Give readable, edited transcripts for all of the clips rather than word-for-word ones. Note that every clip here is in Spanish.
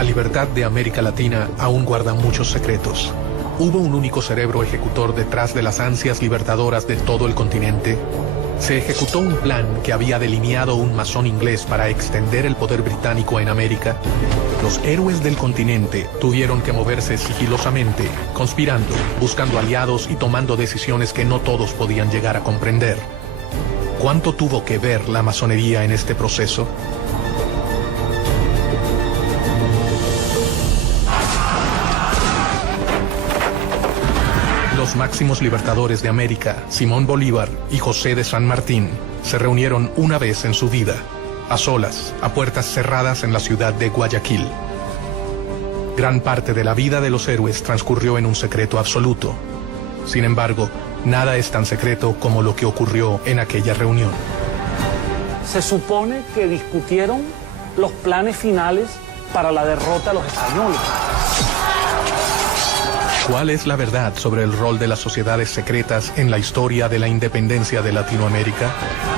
La libertad de América Latina aún guarda muchos secretos. ¿Hubo un único cerebro ejecutor detrás de las ansias libertadoras de todo el continente? ¿Se ejecutó un plan que había delineado un masón inglés para extender el poder británico en América? Los héroes del continente tuvieron que moverse sigilosamente, conspirando, buscando aliados y tomando decisiones que no todos podían llegar a comprender. ¿Cuánto tuvo que ver la masonería en este proceso? Los máximos libertadores de América, Simón Bolívar y José de San Martín, se reunieron una vez en su vida, a solas, a puertas cerradas en la ciudad de Guayaquil. Gran parte de la vida de los héroes transcurrió en un secreto absoluto. Sin embargo, nada es tan secreto como lo que ocurrió en aquella reunión. Se supone que discutieron los planes finales para la derrota de los españoles. ¿Cuál es la verdad sobre el rol de las sociedades secretas en la historia de la independencia de Latinoamérica?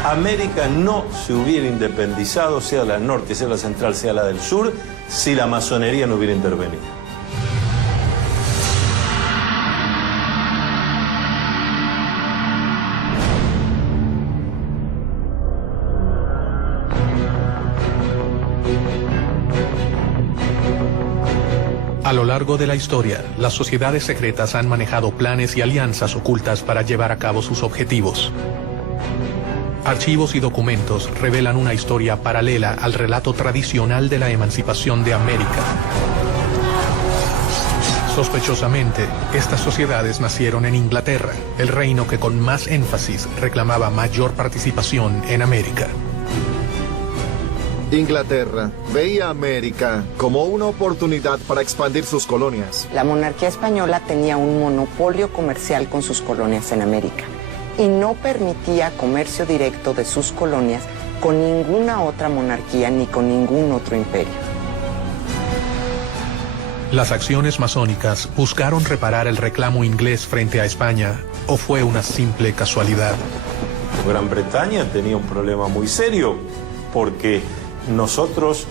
América no se hubiera independizado, sea la del norte, sea la central, sea la del sur, si la masonería no hubiera intervenido. A lo largo de la historia, las sociedades secretas han manejado planes y alianzas ocultas para llevar a cabo sus objetivos. Archivos y documentos revelan una historia paralela al relato tradicional de la emancipación de América. Sospechosamente, estas sociedades nacieron en Inglaterra, el reino que con más énfasis reclamaba mayor participación en América. Inglaterra veía a América como una oportunidad para expandir sus colonias. La monarquía española tenía un monopolio comercial con sus colonias en América y no permitía comercio directo de sus colonias con ninguna otra monarquía ni con ningún otro imperio. ¿Las acciones masónicas buscaron reparar el reclamo inglés frente a España o fue una simple casualidad? Gran Bretaña tenía un problema muy serio porque nosotros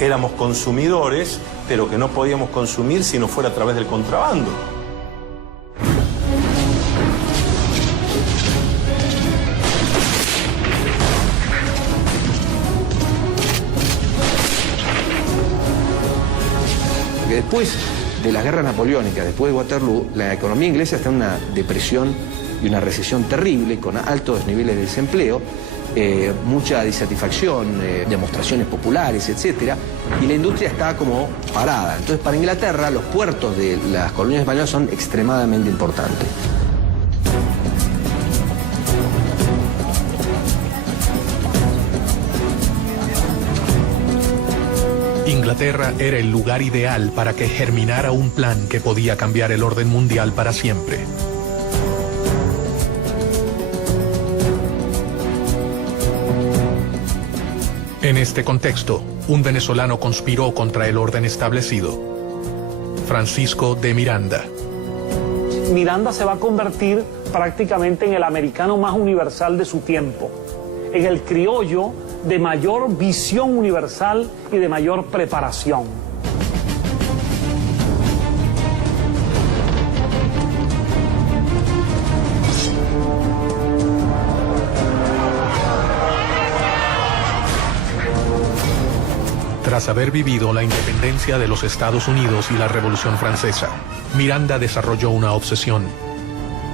éramos consumidores, pero que no podíamos consumir si no fuera a través del contrabando. Después de las guerras napoleónicas, después de Waterloo, la economía inglesa está en una depresión y una recesión terrible, con altos niveles de desempleo, mucha disatisfacción, demostraciones populares, etc. Y la industria está como parada. Entonces, para Inglaterra, los puertos de las colonias españolas son extremadamente importantes. Inglaterra era el lugar ideal para que germinara un plan que podía cambiar el orden mundial para siempre. En este contexto, un venezolano conspiró contra el orden establecido. Francisco de Miranda. Miranda se va a convertir prácticamente en el americano más universal de su tiempo, en el criollo de mayor visión universal y de mayor preparación. Tras haber vivido la independencia de los Estados Unidos y la Revolución Francesa, Miranda desarrolló una obsesión: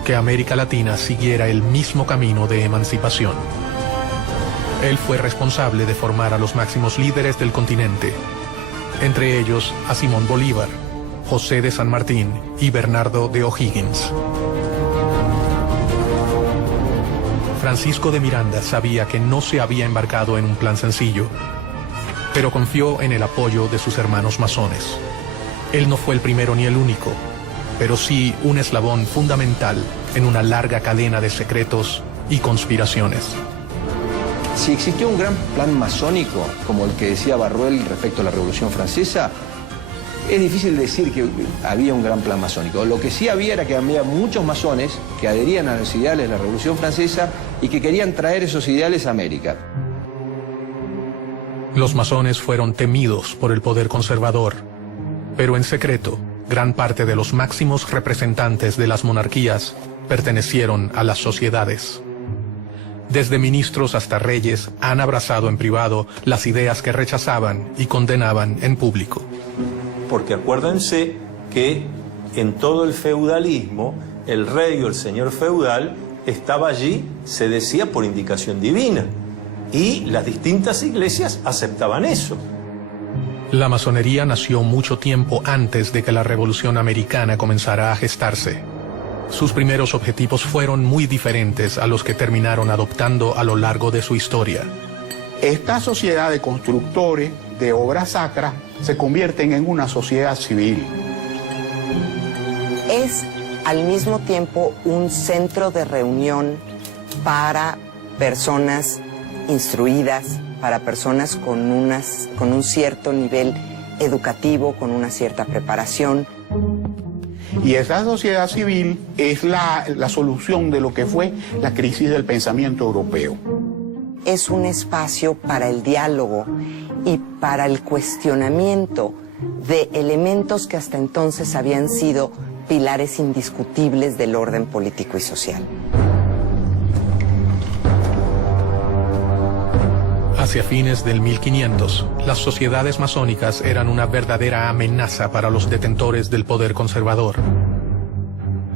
que América Latina siguiera el mismo camino de emancipación. Él fue responsable de formar a los máximos líderes del continente, entre ellos a Simón Bolívar, José de San Martín y Bernardo de O'Higgins. Francisco de Miranda sabía que no se había embarcado en un plan sencillo, pero confió en el apoyo de sus hermanos masones. Él no fue el primero ni el único, pero sí un eslabón fundamental en una larga cadena de secretos y conspiraciones. Si existió un gran plan masónico, como el que decía Barruel respecto a la Revolución Francesa, es difícil decir que había un gran plan masónico. Lo que sí había era que había muchos masones que adherían a los ideales de la Revolución Francesa y que querían traer esos ideales a América. Los masones fueron temidos por el poder conservador, pero en secreto, gran parte de los máximos representantes de las monarquías pertenecieron a las sociedades. Desde ministros hasta reyes han abrazado en privado las ideas que rechazaban y condenaban en público. Porque acuérdense que en todo el feudalismo, el rey o el señor feudal estaba allí, se decía, por indicación divina. Y las distintas iglesias aceptaban eso. La masonería nació mucho tiempo antes de que la Revolución Americana comenzara a gestarse. Sus primeros objetivos fueron muy diferentes a los que terminaron adoptando a lo largo de su historia. Esta sociedad de constructores de obras sacras se convierten en una sociedad civil. Es al mismo tiempo un centro de reunión para personas instruidas, para personas con un cierto nivel educativo, con una cierta preparación. Y esa sociedad civil es la solución de lo que fue la crisis del pensamiento europeo. Es un espacio para el diálogo y para el cuestionamiento de elementos que hasta entonces habían sido pilares indiscutibles del orden político y social. Hacia fines del 1500, las sociedades masónicas eran una verdadera amenaza para los detentores del poder conservador.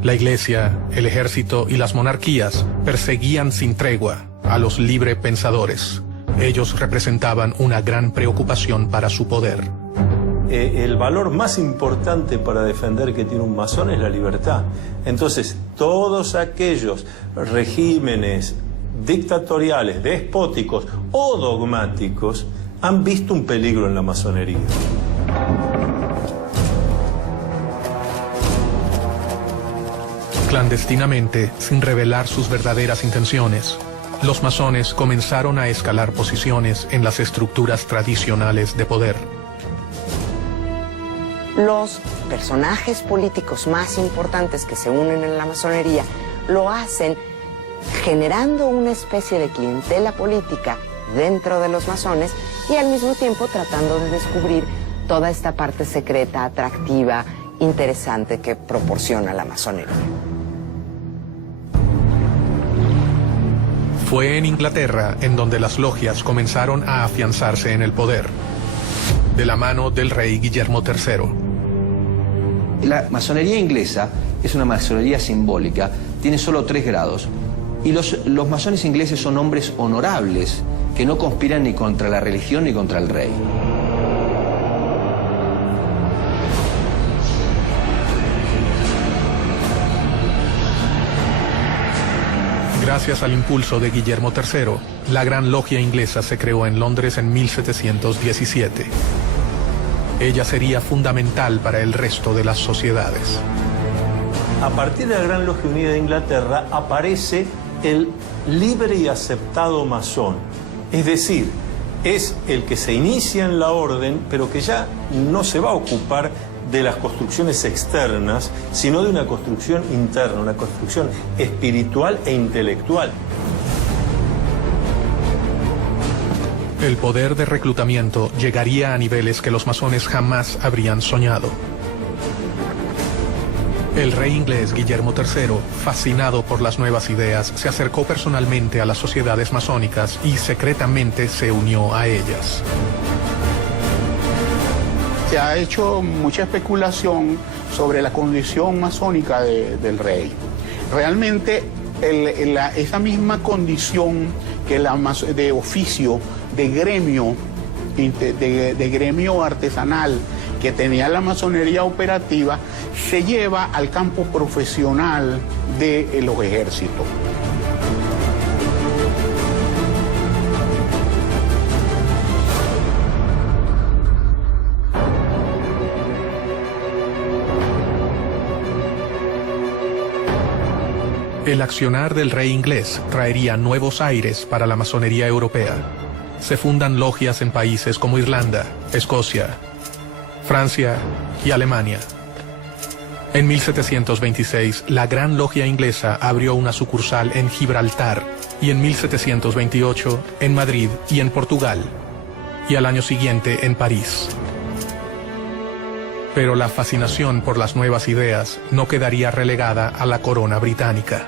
La iglesia, el ejército y las monarquías perseguían sin tregua a los librepensadores. Ellos representaban una gran preocupación para su poder. El valor más importante para defender que tiene un masón es la libertad. Entonces, todos aquellos regímenes dictatoriales, despóticos o dogmáticos han visto un peligro en la masonería. Clandestinamente, sin revelar sus verdaderas intenciones, los masones comenzaron a escalar posiciones en las estructuras tradicionales de poder. Los personajes políticos más importantes que se unen en la masonería lo hacen generando una especie de clientela política dentro de los masones y al mismo tiempo tratando de descubrir toda esta parte secreta, atractiva, interesante que proporciona la masonería. Fue en Inglaterra en donde las logias comenzaron a afianzarse en el poder, de la mano del rey Guillermo III. La masonería inglesa es una masonería simbólica, tiene solo 3 grados. Y los masones ingleses son hombres honorables, que no conspiran ni contra la religión ni contra el rey. Gracias al impulso de Guillermo III, la Gran Logia Inglesa se creó en Londres en 1717. Ella sería fundamental para el resto de las sociedades. A partir de la Gran Logia Unida de Inglaterra aparece el libre y aceptado masón. Es decir, es el que se inicia en la orden, pero que ya no se va a ocupar de las construcciones externas, sino de una construcción interna, una construcción espiritual e intelectual. El poder de reclutamiento llegaría a niveles que los masones jamás habrían soñado. El rey inglés Guillermo III, fascinado por las nuevas ideas, se acercó personalmente a las sociedades masónicas y secretamente se unió a ellas. Se ha hecho mucha especulación sobre la condición masónica del rey. Realmente esa misma condición que de oficio, de gremio artesanal que tenía la masonería operativa, se lleva al campo profesional de los ejércitos. El accionar del rey inglés traería nuevos aires para la masonería europea. Se fundan logias en países como Irlanda, Escocia, Francia y Alemania. En 1726, la Gran Logia Inglesa abrió una sucursal en Gibraltar y en 1728 en Madrid y en Portugal. y al año siguiente en París. Pero la fascinación por las nuevas ideas no quedaría relegada a la corona británica.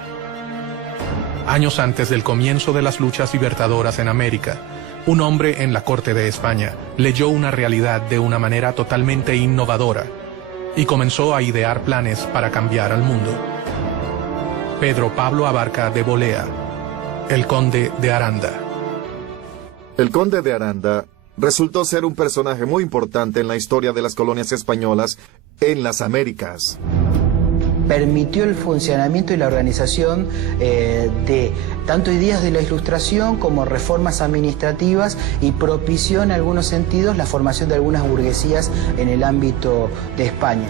Años antes del comienzo de las luchas libertadoras en América, un hombre en la corte de España leyó una realidad de una manera totalmente innovadora y comenzó a idear planes para cambiar al mundo. Pedro Pablo Abarca de Bolea, el conde de Aranda. El conde de Aranda resultó ser un personaje muy importante en la historia de las colonias españolas en las Américas. Permitió el funcionamiento y la organización de tanto ideas de la Ilustración como reformas administrativas y propició en algunos sentidos la formación de algunas burguesías en el ámbito de España.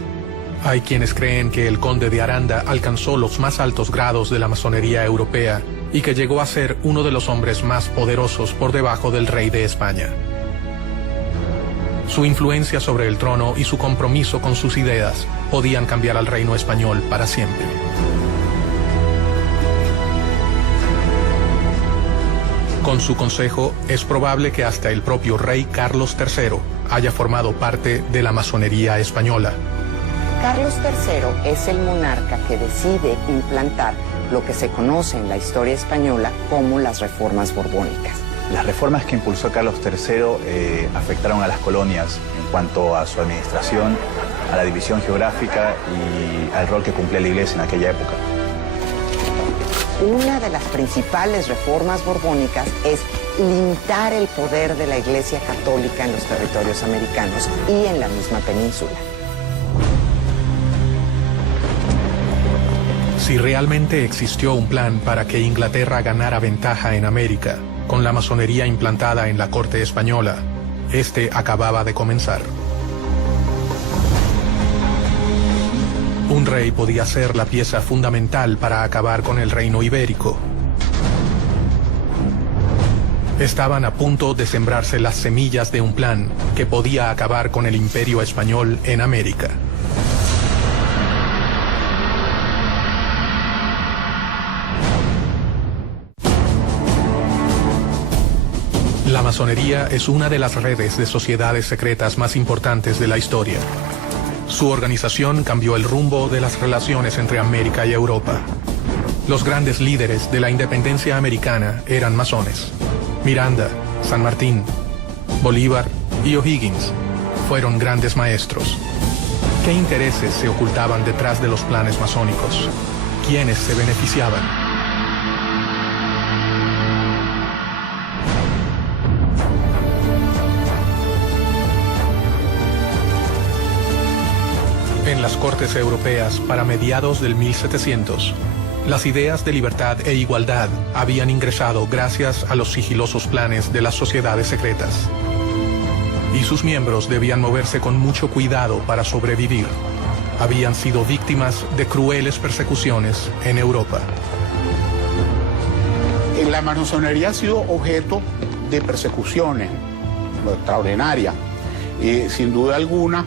Hay quienes creen que el conde de Aranda alcanzó los más altos grados de la masonería europea y que llegó a ser uno de los hombres más poderosos por debajo del rey de España. Su influencia sobre el trono y su compromiso con sus ideas podían cambiar al reino español para siempre. Con su consejo, es probable que hasta el propio rey Carlos III haya formado parte de la masonería española. Carlos III es el monarca que decide implantar lo que se conoce en la historia española como las reformas borbónicas. Las reformas que impulsó Carlos III afectaron a las colonias en cuanto a su administración, a la división geográfica y al rol que cumplía la Iglesia en aquella época. Una de las principales reformas borbónicas es limitar el poder de la Iglesia Católica en los territorios americanos y en la misma península. Si realmente existió un plan para que Inglaterra ganara ventaja en América, con la masonería implantada en la corte española, este acababa de comenzar. Un rey podía ser la pieza fundamental para acabar con el reino ibérico. Estaban a punto de sembrarse las semillas de un plan que podía acabar con el imperio español en América. La masonería es una de las redes de sociedades secretas más importantes de la historia. Su organización cambió el rumbo de las relaciones entre América y Europa. Los grandes líderes de la independencia americana eran masones. Miranda, San Martín, Bolívar y O'Higgins fueron grandes maestros. ¿Qué intereses se ocultaban detrás de los planes masónicos? ¿Quiénes se beneficiaban? En las cortes europeas, para mediados del 1700, las ideas de libertad e igualdad habían ingresado gracias a los sigilosos planes de las sociedades secretas. Y sus miembros debían moverse con mucho cuidado para sobrevivir. Habían sido víctimas de crueles persecuciones en Europa. La masonería ha sido objeto de persecuciones extraordinarias. Y sin duda alguna,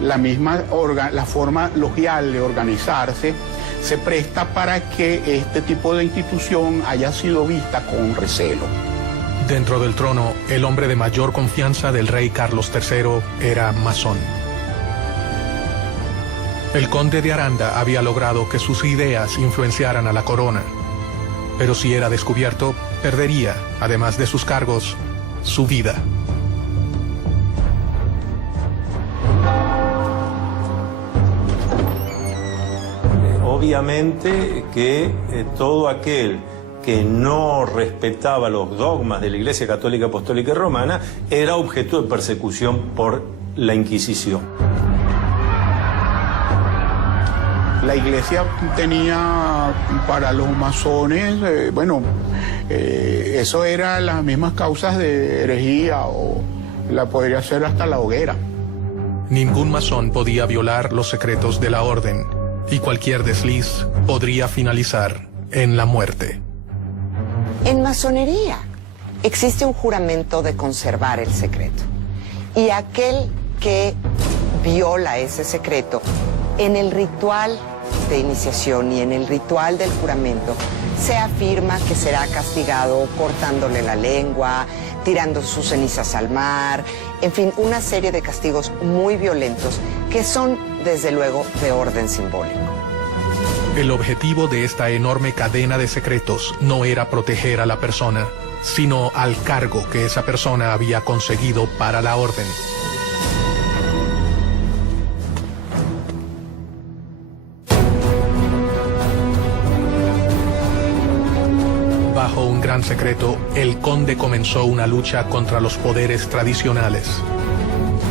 la forma logial de organizarse se presta para que este tipo de institución haya sido vista con recelo. Dentro del trono, el hombre de mayor confianza del rey Carlos III era masón. El conde de Aranda había logrado que sus ideas influenciaran a la corona, pero si era descubierto, perdería, además de sus cargos, su vida. Obviamente que todo aquel que no respetaba los dogmas de la Iglesia Católica Apostólica y Romana era objeto de persecución por la Inquisición. La Iglesia tenía para los masones, eso era las mismas causas de herejía o la podría ser hasta la hoguera. Ningún masón podía violar los secretos de la orden y cualquier desliz podría finalizar en la muerte. En masonería existe un juramento de conservar el secreto. Y aquel que viola ese secreto, en el ritual de iniciación y en el ritual del juramento, se afirma que será castigado cortándole la lengua, tirando sus cenizas al mar, en fin, una serie de castigos muy violentos que son, desde luego, de orden simbólico. El objetivo de esta enorme cadena de secretos no era proteger a la persona, sino al cargo que esa persona había conseguido para la orden. Bajo un gran secreto, el conde comenzó una lucha contra los poderes tradicionales.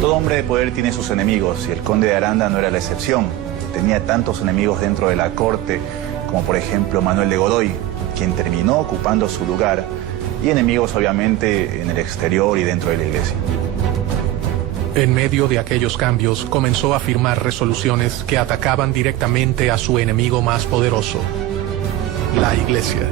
Todo hombre de poder tiene sus enemigos y el conde de Aranda no era la excepción. Tenía tantos enemigos dentro de la corte, como por ejemplo Manuel de Godoy, quien terminó ocupando su lugar, y enemigos obviamente en el exterior y dentro de la iglesia. En medio de aquellos cambios, comenzó a firmar resoluciones que atacaban directamente a su enemigo más poderoso, la iglesia.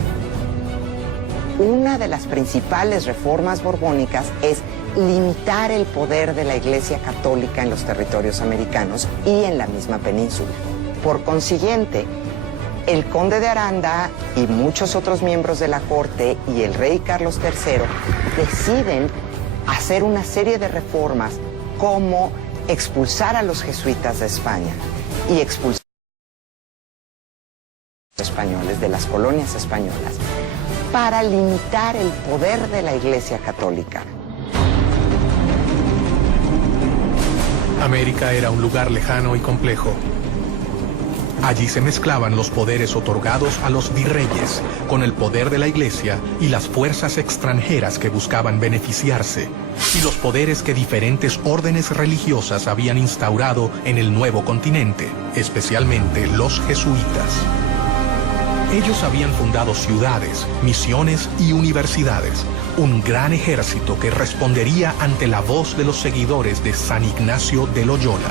Una de las principales reformas borbónicas es limitar el poder de la Iglesia Católica en los territorios americanos y en la misma península. Por consiguiente, el conde de Aranda y muchos otros miembros de la corte y el rey Carlos III deciden hacer una serie de reformas como expulsar a los jesuitas de España y expulsar a los españoles de las colonias españolas para limitar el poder de la Iglesia Católica. América era un lugar lejano y complejo. Allí se mezclaban los poderes otorgados a los virreyes con el poder de la Iglesia y las fuerzas extranjeras que buscaban beneficiarse, y los poderes que diferentes órdenes religiosas habían instaurado en el nuevo continente, especialmente los jesuitas. Ellos habían fundado ciudades, misiones y universidades, un gran ejército que respondería ante la voz de los seguidores de San Ignacio de Loyola.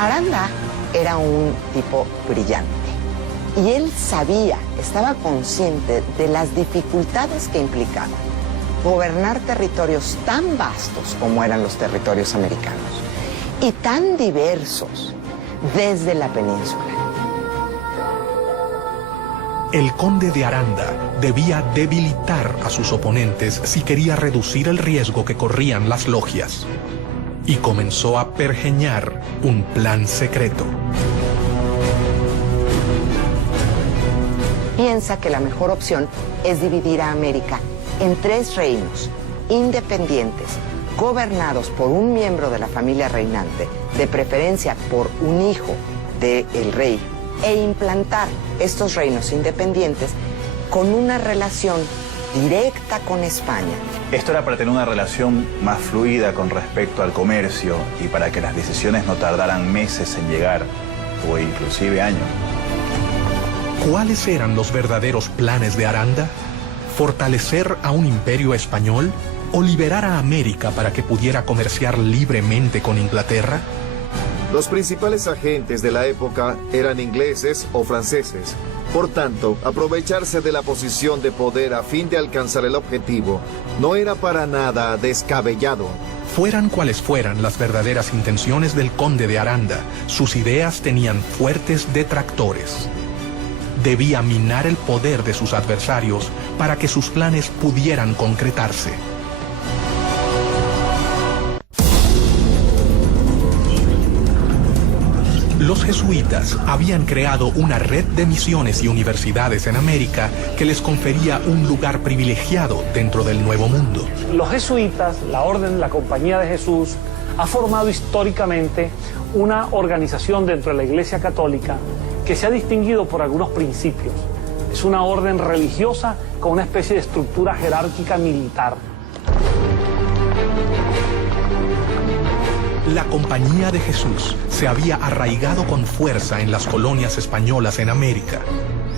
Aranda era un tipo brillante y él sabía, estaba consciente de las dificultades que implicaba gobernar territorios tan vastos como eran los territorios americanos y tan diversos desde la península. El conde de Aranda debía debilitar a sus oponentes si quería reducir el riesgo que corrían las logias. Y comenzó a pergeñar un plan secreto. Piensa que la mejor opción es dividir a América en 3 reinos independientes, gobernados por un miembro de la familia reinante, de preferencia por un hijo del rey, e implantar estos reinos independientes con una relación directa con España. Esto era para tener una relación más fluida con respecto al comercio y para que las decisiones no tardaran meses en llegar, o inclusive años. ¿Cuáles eran los verdaderos planes de Aranda? ¿Fortalecer a un imperio español o liberar a América para que pudiera comerciar libremente con Inglaterra? Los principales agentes de la época eran ingleses o franceses. Por tanto, aprovecharse de la posición de poder a fin de alcanzar el objetivo no era para nada descabellado. Fueran cuales fueran las verdaderas intenciones del conde de Aranda, sus ideas tenían fuertes detractores. Debía minar el poder de sus adversarios para que sus planes pudieran concretarse. Los jesuitas habían creado una red de misiones y universidades en América que les confería un lugar privilegiado dentro del Nuevo Mundo. Los jesuitas, la Orden, la Compañía de Jesús, ha formado históricamente una organización dentro de la Iglesia Católica que se ha distinguido por algunos principios. Es una orden religiosa con una especie de estructura jerárquica militar. La Compañía de Jesús se había arraigado con fuerza en las colonias españolas en América.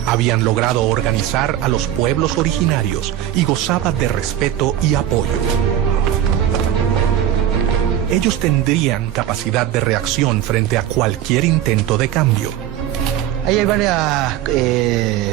Habían logrado organizar a los pueblos originarios y gozaba de respeto y apoyo. Ellos tendrían capacidad de reacción frente a cualquier intento de cambio. Ahí hay varias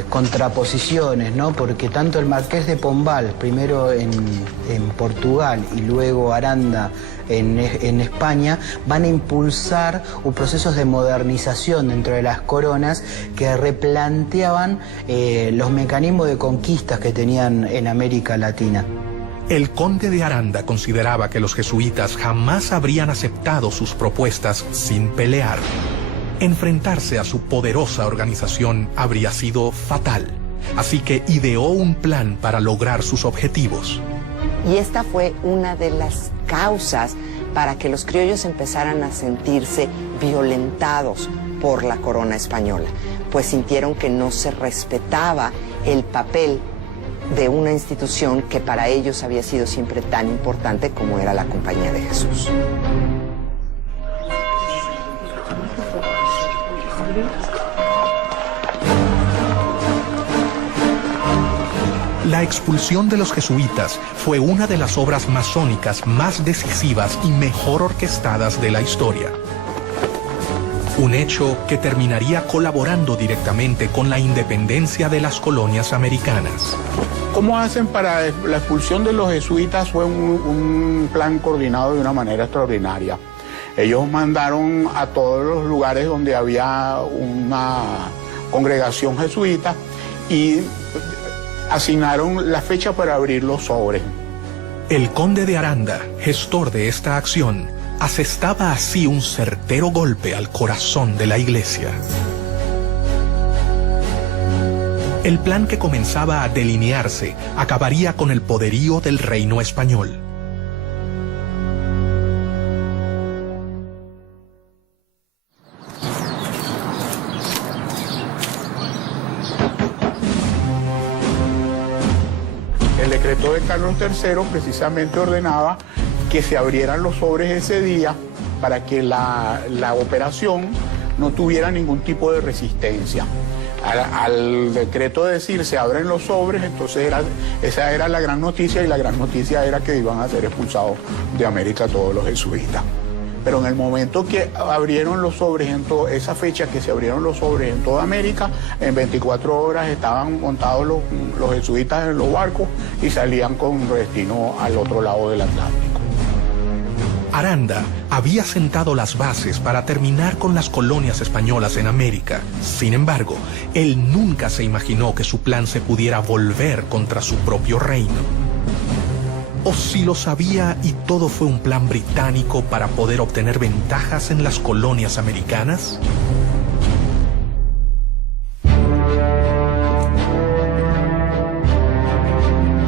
contraposiciones, ¿no? Porque tanto el Marqués de Pombal, primero en Portugal y luego Aranda en España, van a impulsar procesos de modernización dentro de las coronas que replanteaban los mecanismos de conquistas que tenían en América Latina. El conde de Aranda consideraba que los jesuitas jamás habrían aceptado sus propuestas sin pelear. Enfrentarse a su poderosa organización habría sido fatal, así que ideó un plan para lograr sus objetivos. Y esta fue una de las causas para que los criollos empezaran a sentirse violentados por la corona española, pues sintieron que no se respetaba el papel de una institución que para ellos había sido siempre tan importante como era la Compañía de Jesús. La expulsión de los jesuitas fue una de las obras masónicas más decisivas y mejor orquestadas de la historia. Un hecho que terminaría colaborando directamente con la independencia de las colonias americanas. ¿Cómo hacen para la expulsión de los jesuitas? Fue un plan coordinado de una manera extraordinaria. Ellos mandaron a todos los lugares donde había una congregación jesuita y asignaron la fecha para abrir los sobres. El conde de Aranda, gestor de esta acción, asestaba así un certero golpe al corazón de la iglesia. El plan que comenzaba a delinearse acabaría con el poderío del reino español. El decreto de Carlos III precisamente ordenaba que se abrieran los sobres ese día para que la operación no tuviera ningún tipo de resistencia. Al decreto de decir se abren los sobres, entonces esa era la gran noticia, y la gran noticia era que iban a ser expulsados de América todos los jesuitas. Pero en el momento que abrieron los sobres, esa fecha que se abrieron los sobres en toda América, en 24 horas estaban montados los jesuitas en los barcos y salían con destino al otro lado del Atlántico. Aranda había sentado las bases para terminar con las colonias españolas en América. Sin embargo, él nunca se imaginó que su plan se pudiera volver contra su propio reino. ¿O si lo sabía y todo fue un plan británico para poder obtener ventajas en las colonias americanas?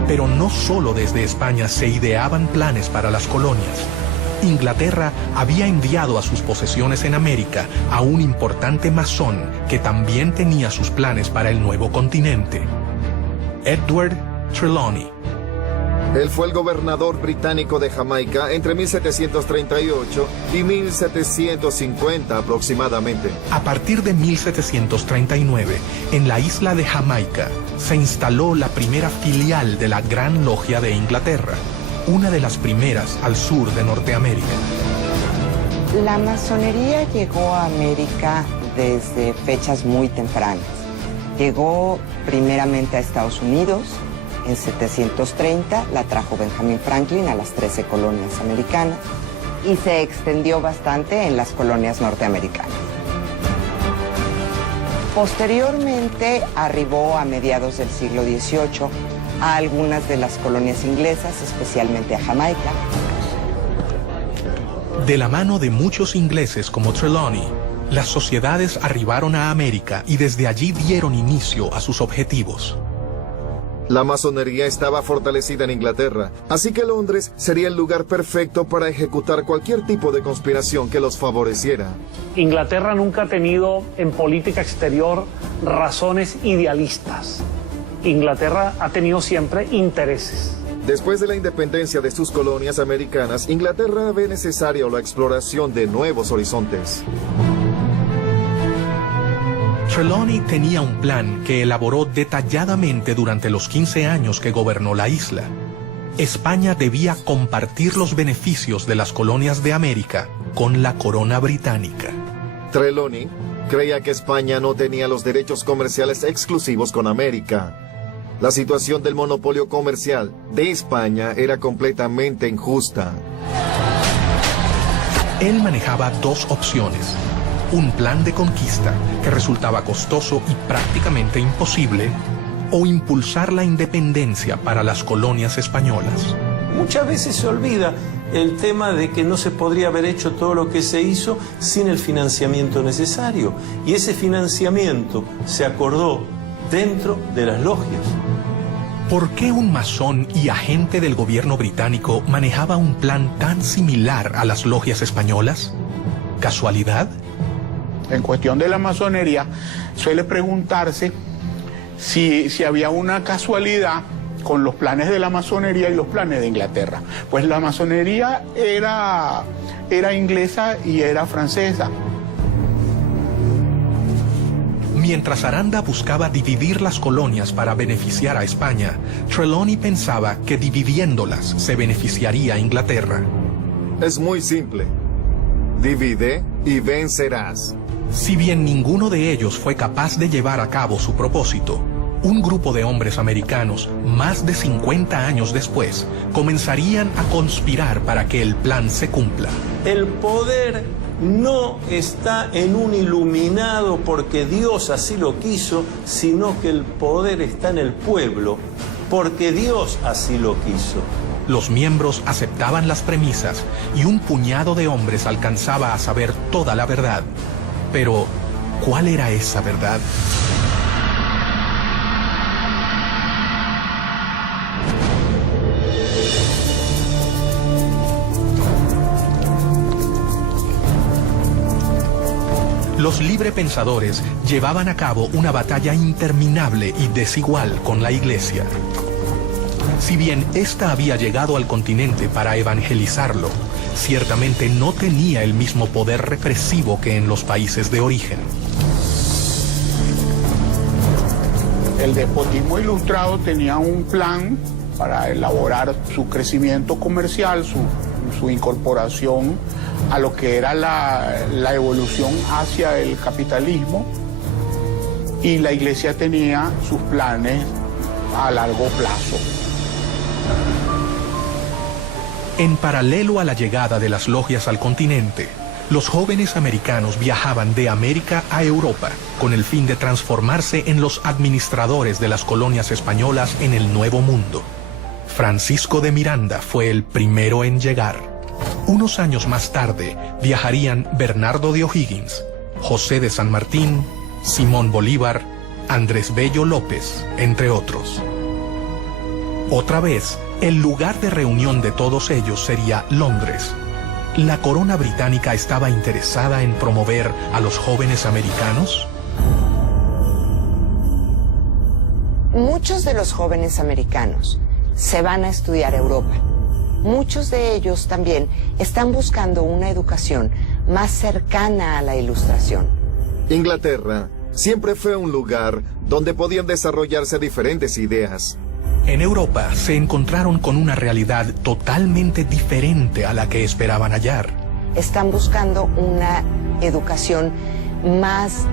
Pero no solo desde España se ideaban planes para las colonias. Inglaterra había enviado a sus posesiones en América a un importante masón que también tenía sus planes para el nuevo continente. Edward Trelawney. Él fue el gobernador británico de Jamaica entre 1738 y 1750 aproximadamente. A partir de 1739, en la isla de Jamaica, se instaló la primera filial de la Gran Logia de Inglaterra, una de las primeras al sur de Norteamérica. La masonería llegó a América desde fechas muy tempranas. Llegó primeramente a Estados Unidos. En 730 la trajo Benjamin Franklin a las 13 colonias americanas y se extendió bastante en las colonias norteamericanas. Posteriormente arribó a mediados del siglo XVIII a algunas de las colonias inglesas, especialmente a Jamaica. De la mano de muchos ingleses como Trelawney, las sociedades arribaron a América y desde allí dieron inicio a sus objetivos. La masonería estaba fortalecida en Inglaterra, así que Londres sería el lugar perfecto para ejecutar cualquier tipo de conspiración que los favoreciera. Inglaterra nunca ha tenido en política exterior razones idealistas. Inglaterra ha tenido siempre intereses. Después de la independencia de sus colonias americanas, Inglaterra ve necesaria la exploración de nuevos horizontes. Trelawney tenía un plan que elaboró detalladamente durante los 15 años que gobernó la isla. España debía compartir los beneficios de las colonias de América con la corona británica. Trelawney creía que España no tenía los derechos comerciales exclusivos con América. La situación del monopolio comercial de España era completamente injusta. Él manejaba dos opciones. Un plan de conquista que resultaba costoso y prácticamente imposible, o impulsar la independencia para las colonias españolas. Muchas veces se olvida el tema de que no se podría haber hecho todo lo que se hizo sin el financiamiento necesario. Y ese financiamiento se acordó dentro de las logias. ¿Por qué un masón y agente del gobierno británico manejaba un plan tan similar a las logias españolas? ¿Casualidad? En cuestión de la masonería, suele preguntarse si había una casualidad con los planes de la masonería y los planes de Inglaterra. Pues la masonería era inglesa y era francesa. Mientras Aranda buscaba dividir las colonias para beneficiar a España, Trelawney pensaba que dividiéndolas se beneficiaría a Inglaterra. Es muy simple. Divide y vencerás. Si bien ninguno de ellos fue capaz de llevar a cabo su propósito, un grupo de hombres americanos, más de 50 años después, comenzarían a conspirar para que el plan se cumpla. El poder no está en un iluminado porque Dios así lo quiso, sino que el poder está en el pueblo porque Dios así lo quiso. Los miembros aceptaban las premisas y un puñado de hombres alcanzaba a saber toda la verdad. Pero, ¿cuál era esa verdad? Los librepensadores llevaban a cabo una batalla interminable y desigual con la Iglesia. Si bien ésta había llegado al continente para evangelizarlo, ciertamente no tenía el mismo poder represivo que en los países de origen. El despotismo ilustrado tenía un plan para elaborar su crecimiento comercial, su incorporación a lo que era la evolución hacia el capitalismo, y la Iglesia tenía sus planes a largo plazo. En paralelo a la llegada de las logias al continente, los jóvenes americanos viajaban de América a Europa con el fin de transformarse en los administradores de las colonias españolas en el Nuevo Mundo. Francisco de Miranda fue el primero en llegar. Unos años más tarde viajarían Bernardo de O'Higgins, José de San Martín, Simón Bolívar, Andrés Bello López, entre otros. Otra vez, el lugar de reunión de todos ellos sería Londres. ¿La corona británica estaba interesada en promover a los jóvenes americanos? Muchos de los jóvenes americanos se van a estudiar a Europa. Muchos de ellos también están buscando una educación más cercana a la Ilustración. Inglaterra siempre fue un lugar donde podían desarrollarse diferentes ideas. En Europa se encontraron con una realidad totalmente diferente a la que esperaban hallar. Están buscando una educación más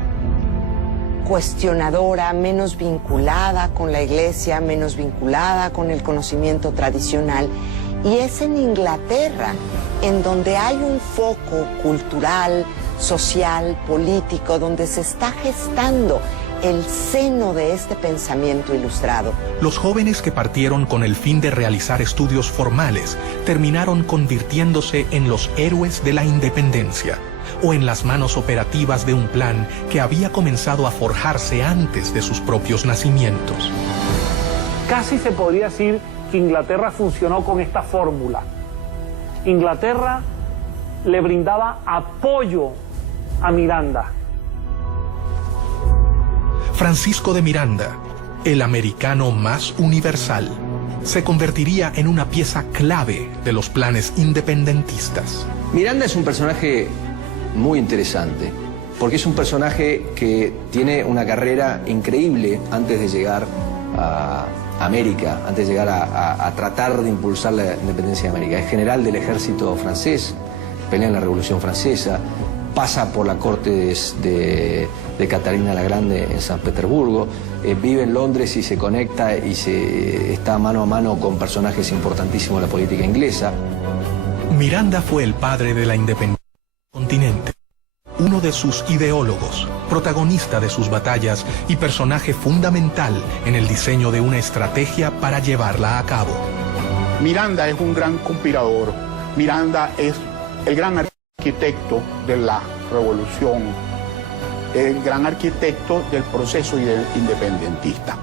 cuestionadora, menos vinculada con la Iglesia, menos vinculada con el conocimiento tradicional. Y es en Inglaterra en donde hay un foco cultural, social, político, donde se está gestando el seno de este pensamiento ilustrado. Los jóvenes que partieron con el fin de realizar estudios formales terminaron convirtiéndose en los héroes de la independencia o en las manos operativas de un plan que había comenzado a forjarse antes de sus propios nacimientos. Casi se podría decir que Inglaterra funcionó con esta fórmula. Inglaterra le brindaba apoyo a Miranda. Francisco de Miranda, el americano más universal, se convertiría en una pieza clave de los planes independentistas. Miranda es un personaje muy interesante, porque es un personaje que tiene una carrera increíble antes de llegar a América, antes de llegar a tratar de impulsar la independencia de América. Es general del ejército francés, pelea en la Revolución Francesa, pasa por la corte de Catalina la Grande en San Petersburgo, vive en Londres y se conecta y está mano a mano con personajes importantísimos de la política inglesa. Miranda fue el padre de la independencia del continente, uno de sus ideólogos, protagonista de sus batallas y personaje fundamental en el diseño de una estrategia para llevarla a cabo. Miranda es un gran conspirador. Miranda es el gran arquitecto de la revolución, el gran arquitecto del proceso independentista.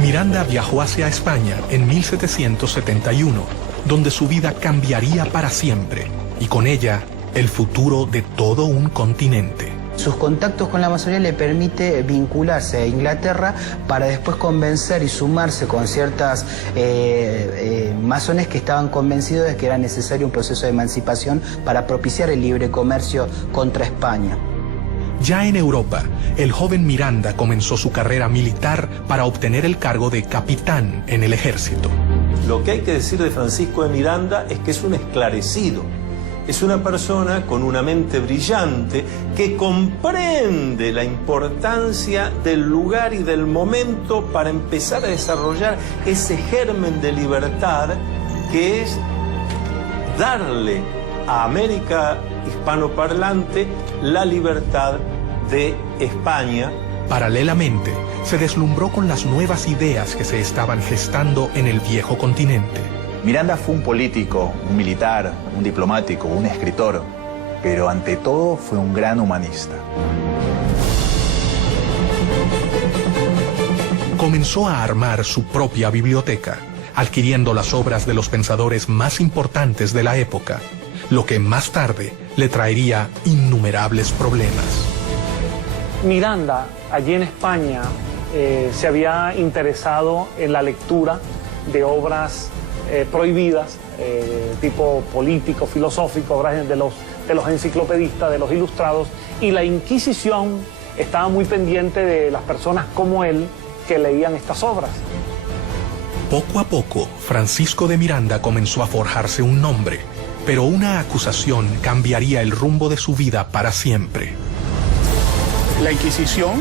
Miranda viajó hacia España en 1771, donde su vida cambiaría para siempre, y con ella el futuro de todo un continente. Sus contactos con la masonería le permite vincularse a Inglaterra para después convencer y sumarse con ciertas masones que estaban convencidos de que era necesario un proceso de emancipación para propiciar el libre comercio contra España. Ya en Europa, el joven Miranda comenzó su carrera militar para obtener el cargo de capitán en el ejército. Lo que hay que decir de Francisco de Miranda es que es un esclarecido. Es una persona con una mente brillante que comprende la importancia del lugar y del momento para empezar a desarrollar ese germen de libertad que es darle a América hispanoparlante la libertad de España. Paralelamente, se deslumbró con las nuevas ideas que se estaban gestando en el viejo continente. Miranda fue un político, un militar, un diplomático, un escritor, pero ante todo fue un gran humanista. Comenzó a armar su propia biblioteca, adquiriendo las obras de los pensadores más importantes de la época, lo que más tarde le traería innumerables problemas. Miranda, allí en España, se había interesado en la lectura de obras prohibidas, tipo político, filosófico, obras de los enciclopedistas, de los ilustrados, y la Inquisición estaba muy pendiente de las personas como él que leían estas obras. Poco a poco, Francisco de Miranda comenzó a forjarse un nombre, pero una acusación cambiaría el rumbo de su vida para siempre. La Inquisición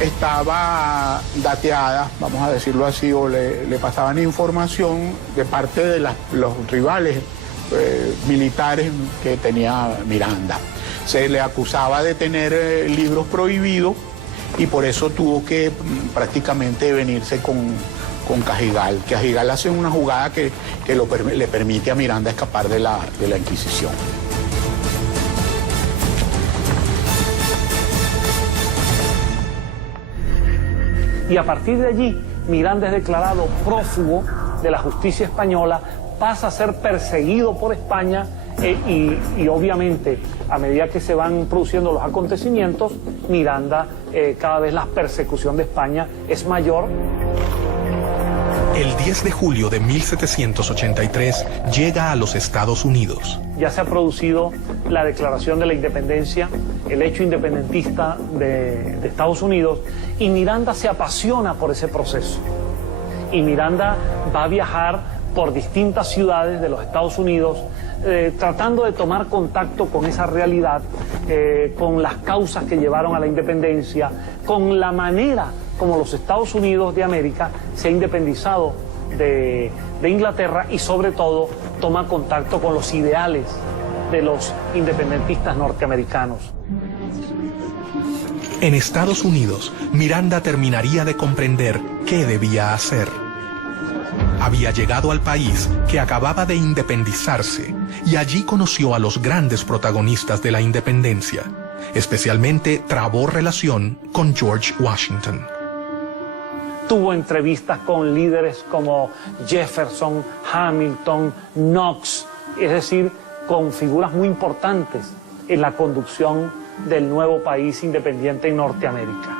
estaba dateada, vamos a decirlo así, o le pasaban información de parte de los rivales militares que tenía Miranda. Se le acusaba de tener libros prohibidos y por eso tuvo que prácticamente venirse con Cajigal. Cajigal hace una jugada que le permite a Miranda escapar de la Inquisición. Y a partir de allí, Miranda es declarado prófugo de la justicia española, pasa a ser perseguido por España y obviamente, a medida que se van produciendo los acontecimientos, Miranda, cada vez la persecución de España es mayor. El 10 de julio de 1783 llega a los Estados Unidos. Ya se ha producido la declaración de la independencia, el hecho independentista de Estados Unidos, y Miranda se apasiona por ese proceso. Y Miranda va a viajar por distintas ciudades de los Estados Unidos, tratando de tomar contacto con esa realidad, con las causas que llevaron a la independencia, con la manera como los Estados Unidos de América se ha independizado de Inglaterra y sobre todo toma contacto con los ideales de los independentistas norteamericanos. En Estados Unidos, Miranda terminaría de comprender qué debía hacer. Había llegado al país que acababa de independizarse y allí conoció a los grandes protagonistas de la independencia. Especialmente trabó relación con George Washington. Tuvo entrevistas con líderes como Jefferson, Hamilton, Knox, es decir, con figuras muy importantes en la conducción del nuevo país independiente en Norteamérica.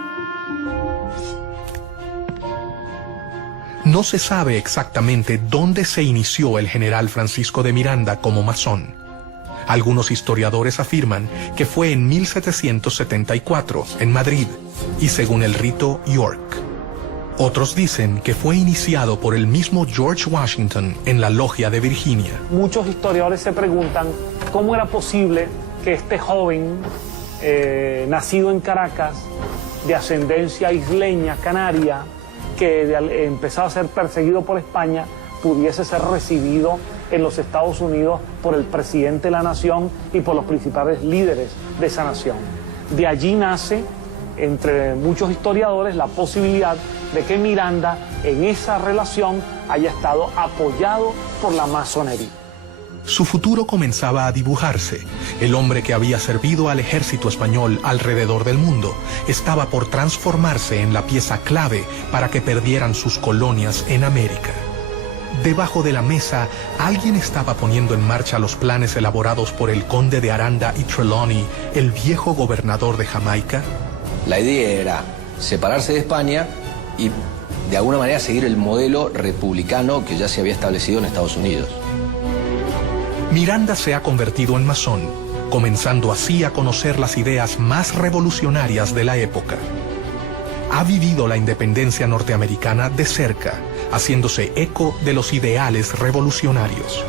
No se sabe exactamente dónde se inició el general Francisco de Miranda como masón. Algunos historiadores afirman que fue en 1774, en Madrid, y según el rito, York. Otros dicen que fue iniciado por el mismo George Washington en la Logia de Virginia. Muchos historiadores se preguntan cómo era posible que este joven, nacido en Caracas, de ascendencia isleña, canaria, que empezaba a ser perseguido por España, pudiese ser recibido en los Estados Unidos por el presidente de la nación y por los principales líderes de esa nación. De allí nace entre muchos historiadores la posibilidad de que Miranda en esa relación haya estado apoyado por la masonería. Su futuro comenzaba a dibujarse. El hombre que había servido al ejército español alrededor del mundo estaba por transformarse en la pieza clave para que perdieran sus colonias en América. Debajo de la mesa, alguien estaba poniendo en marcha los planes elaborados por el conde de Aranda y Trelawney, el viejo gobernador de Jamaica. La idea era separarse de España y de alguna manera seguir el modelo republicano que ya se había establecido en Estados Unidos. Miranda se ha convertido en masón, comenzando así a conocer las ideas más revolucionarias de la época. Ha vivido la independencia norteamericana de cerca, haciéndose eco de los ideales revolucionarios.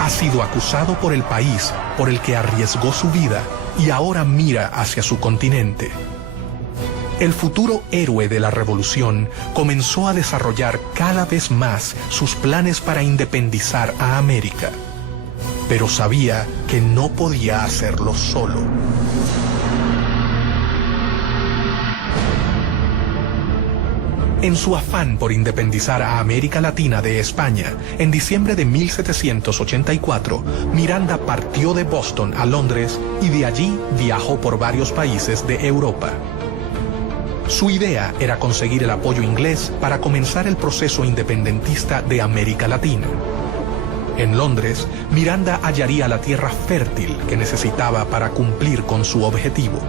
Ha sido acusado por el país por el que arriesgó su vida y ahora mira hacia su continente. El futuro héroe de la revolución comenzó a desarrollar cada vez más sus planes para independizar a América, pero sabía que no podía hacerlo solo. En su afán por independizar a América Latina de España, en diciembre de 1784, Miranda partió de Boston a Londres y de allí viajó por varios países de Europa. Su idea era conseguir el apoyo inglés para comenzar el proceso independentista de América Latina. En Londres, Miranda hallaría la tierra fértil que necesitaba para cumplir con su objetivo.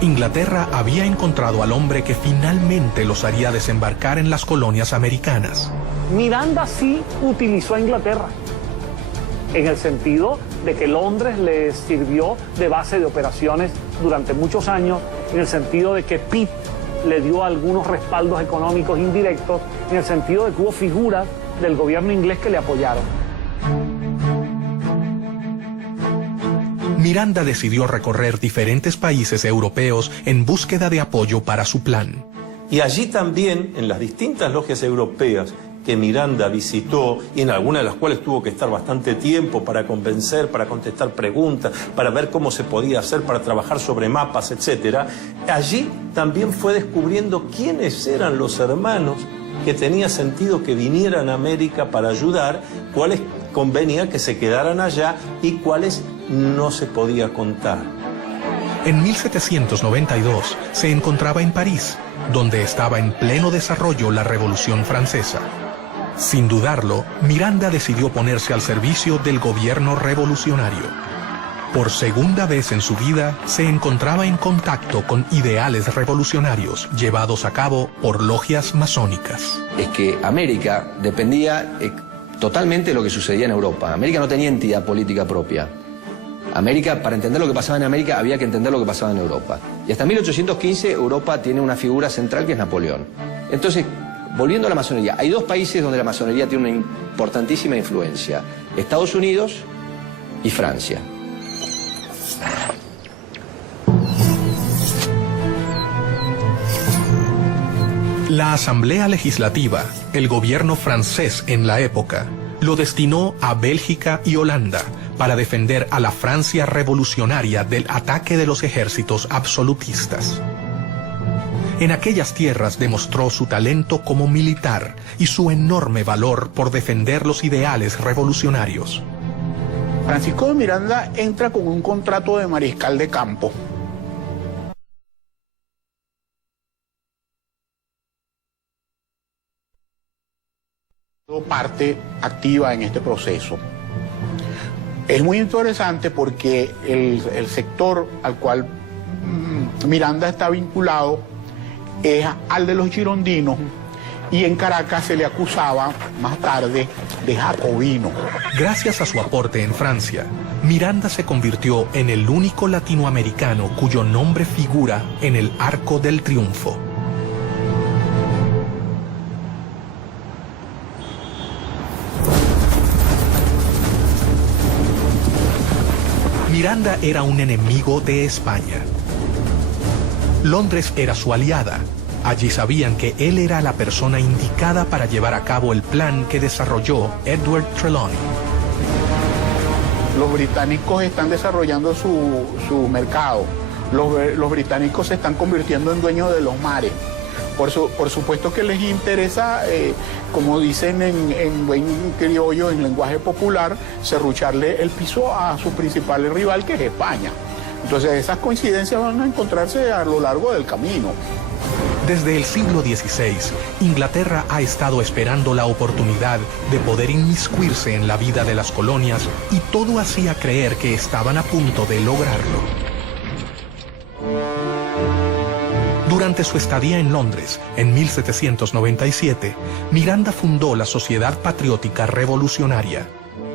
Inglaterra había encontrado al hombre que finalmente los haría desembarcar en las colonias americanas. Miranda sí utilizó a Inglaterra, en el sentido de que Londres le sirvió de base de operaciones durante muchos años, en el sentido de que Pitt le dio algunos respaldos económicos indirectos, en el sentido de que hubo figuras del gobierno inglés que le apoyaron. Miranda decidió recorrer diferentes países europeos en búsqueda de apoyo para su plan. Y allí también, en las distintas logias europeas que Miranda visitó, y en algunas de las cuales tuvo que estar bastante tiempo para convencer, para contestar preguntas, para ver cómo se podía hacer, para trabajar sobre mapas, etc., allí también fue descubriendo quiénes eran los hermanos que tenía sentido que vinieran a América para ayudar, cuáles convenía que se quedaran allá y cuáles no se podía contar. En 1792 se encontraba en París, donde estaba en pleno desarrollo la Revolución Francesa. Sin dudarlo, Miranda decidió ponerse al servicio del gobierno revolucionario. Por segunda vez en su vida, se encontraba en contacto con ideales revolucionarios llevados a cabo por logias masónicas. Es que América dependía totalmente de lo que sucedía en Europa. América no tenía entidad política propia. América, para entender lo que pasaba en América, había que entender lo que pasaba en Europa. Y hasta 1815 Europa tiene una figura central que es Napoleón. Entonces, volviendo a la masonería, hay dos países donde la masonería tiene una importantísima influencia: Estados Unidos y Francia. La Asamblea Legislativa, el gobierno francés en la época, lo destinó a Bélgica y Holanda para defender a la Francia revolucionaria del ataque de los ejércitos absolutistas. En aquellas tierras demostró su talento como militar y su enorme valor por defender los ideales revolucionarios. Francisco de Miranda entra con un contrato de mariscal de campo. Parte activa en este proceso. Es muy interesante porque el sector al cual Miranda está vinculado es al de los girondinos, y en Caracas se le acusaba más tarde de jacobino. Gracias a su aporte en Francia, Miranda se convirtió en el único latinoamericano cuyo nombre figura en el Arco del Triunfo. Miranda era un enemigo de España. Londres era su aliada. Allí sabían que él era la persona indicada para llevar a cabo el plan que desarrolló Edward Trelawney. Los británicos están desarrollando su mercado. los británicos se están convirtiendo en dueños de los mares. Por supuesto que les interesa, como dicen en buen criollo, en lenguaje popular, serrucharle el piso a su principal rival, que es España. Entonces esas coincidencias van a encontrarse a lo largo del camino. Desde el siglo XVI, Inglaterra ha estado esperando la oportunidad de poder inmiscuirse en la vida de las colonias y todo hacía creer que estaban a punto de lograrlo. Durante su estadía en Londres, en 1797, Miranda fundó la Sociedad Patriótica Revolucionaria,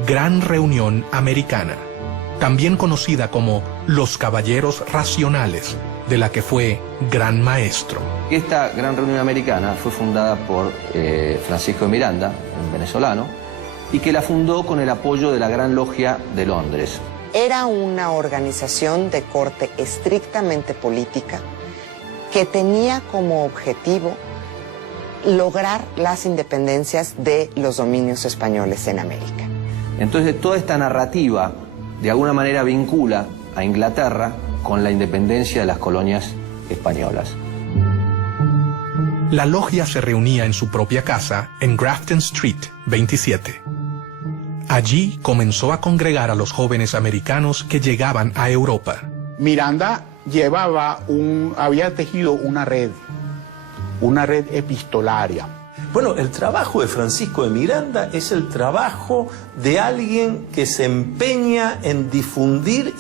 Gran Reunión Americana, también conocida como Los Caballeros Racionales, de la que fue gran maestro. Esta Gran Reunión Americana fue fundada por Francisco de Miranda, un venezolano, y que la fundó con el apoyo de la Gran Logia de Londres. Era una organización de corte estrictamente política que tenía como objetivo lograr las independencias de los dominios españoles en América. Entonces toda esta narrativa de alguna manera vincula a Inglaterra con la independencia de las colonias españolas. La logia se reunía en su propia casa en Grafton Street 27. Allí comenzó a congregar a los jóvenes americanos que llegaban a Europa. Miranda había tejido una red epistolaria. Bueno, el trabajo de Francisco de Miranda es el trabajo de alguien que se empeña en difundir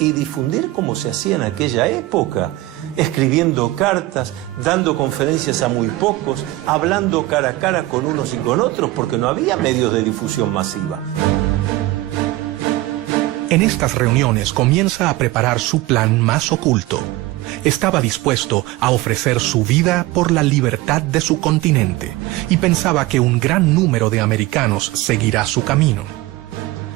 como se hacía en aquella época, escribiendo cartas, dando conferencias a muy pocos, hablando cara a cara con unos y con otros, porque no había medios de difusión masiva. En estas reuniones comienza a preparar su plan más oculto. Estaba dispuesto a ofrecer su vida por la libertad de su continente y pensaba que un gran número de americanos seguirá su camino.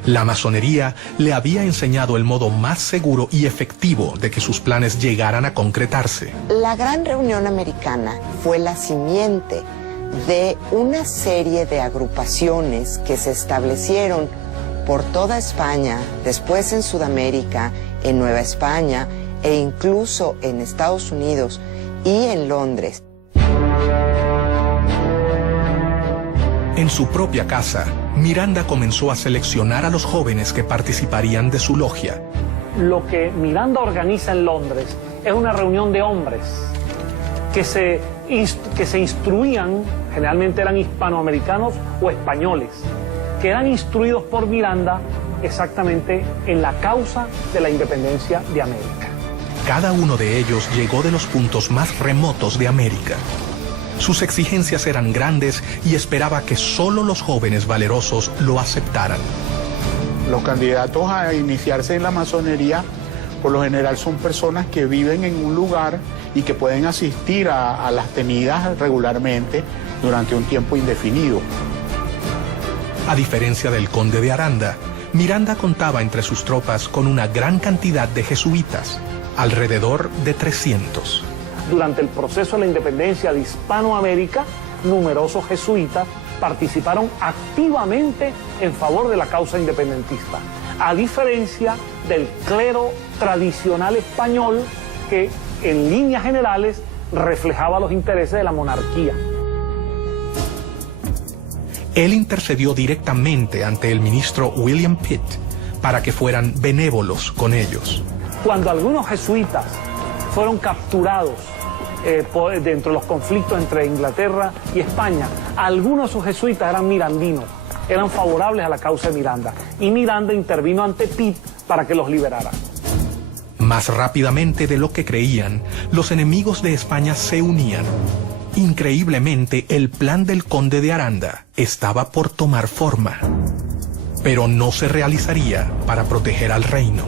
La masonería le había enseñado el modo más seguro y efectivo de que sus planes llegaran a concretarse. La Gran Reunión Americana fue la simiente de una serie de agrupaciones que se establecieron por toda España, después en Sudamérica, en Nueva España e incluso en Estados Unidos y en Londres. En su propia casa, Miranda comenzó a seleccionar a los jóvenes que participarían de su logia. Lo que Miranda organiza en Londres es una reunión de hombres que se instruían, generalmente eran hispanoamericanos o españoles, que eran instruidos por Miranda exactamente en la causa de la independencia de América. Cada uno de ellos llegó de los puntos más remotos de América. Sus exigencias eran grandes y esperaba que solo los jóvenes valerosos lo aceptaran. Los candidatos a iniciarse en la masonería, por lo general, son personas que viven en un lugar y que pueden asistir a las tenidas regularmente durante un tiempo indefinido. A diferencia del conde de Aranda, Miranda contaba entre sus tropas con una gran cantidad de jesuitas, alrededor de 300. Durante el proceso de la independencia de Hispanoamérica, numerosos jesuitas participaron activamente en favor de la causa independentista, a diferencia del clero tradicional español que, en líneas generales, reflejaba los intereses de la monarquía. Él intercedió directamente ante el ministro William Pitt para que fueran benévolos con ellos. Cuando algunos jesuitas fueron capturados dentro de los conflictos entre Inglaterra y España, algunos de sus jesuitas eran mirandinos, eran favorables a la causa de Miranda, y Miranda intervino ante Pitt para que los liberara. Más rápidamente de lo que creían, los enemigos de España se unían. Increíblemente, el plan del conde de Aranda estaba por tomar forma, pero no se realizaría para proteger al reino.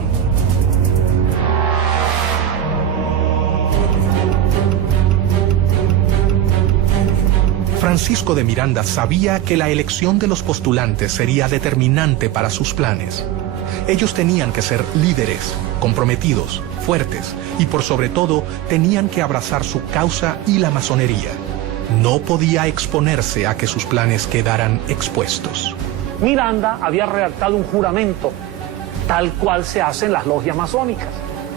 Francisco de Miranda sabía que la elección de los postulantes sería determinante para sus planes. Ellos tenían que ser líderes, comprometidos, fuertes y por sobre todo tenían que abrazar su causa y la masonería. No podía exponerse a que sus planes quedaran expuestos. Miranda había redactado un juramento, tal cual se hace en las logias masónicas,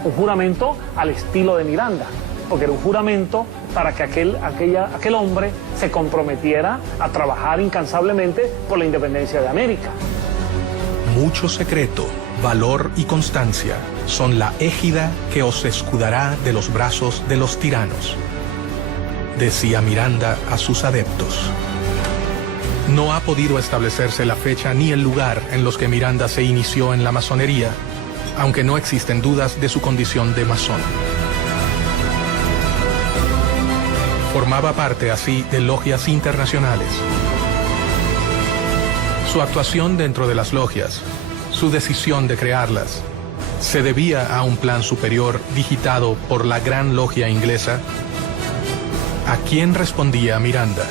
un juramento al estilo de Miranda, porque era un juramento para que aquel hombre se comprometiera a trabajar incansablemente por la independencia de América. Mucho secreto, valor y constancia son la égida que os escudará de los brazos de los tiranos, decía Miranda a sus adeptos. No ha podido establecerse la fecha ni el lugar en los que Miranda se inició en la masonería, aunque no existen dudas de su condición de masón. Formaba parte así de logias internacionales. Su actuación dentro de las logias, su decisión de crearlas, se debía a un plan superior digitado por la Gran Logia Inglesa. ¿A quién respondía Miranda?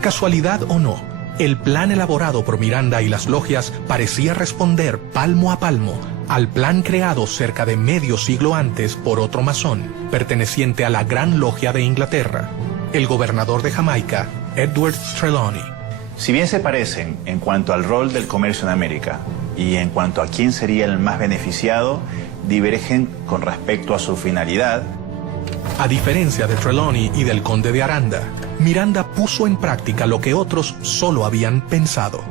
Casualidad o no, el plan elaborado por Miranda y las logias parecía responder palmo a palmo al plan creado cerca de medio siglo antes por otro masón, perteneciente a la Gran Logia de Inglaterra, el gobernador de Jamaica, Edward Trelawney. Si bien se parecen en cuanto al rol del comercio en América y en cuanto a quién sería el más beneficiado, divergen con respecto a su finalidad. A diferencia de Trelawney y del conde de Aranda, Miranda puso en práctica lo que otros solo habían pensado.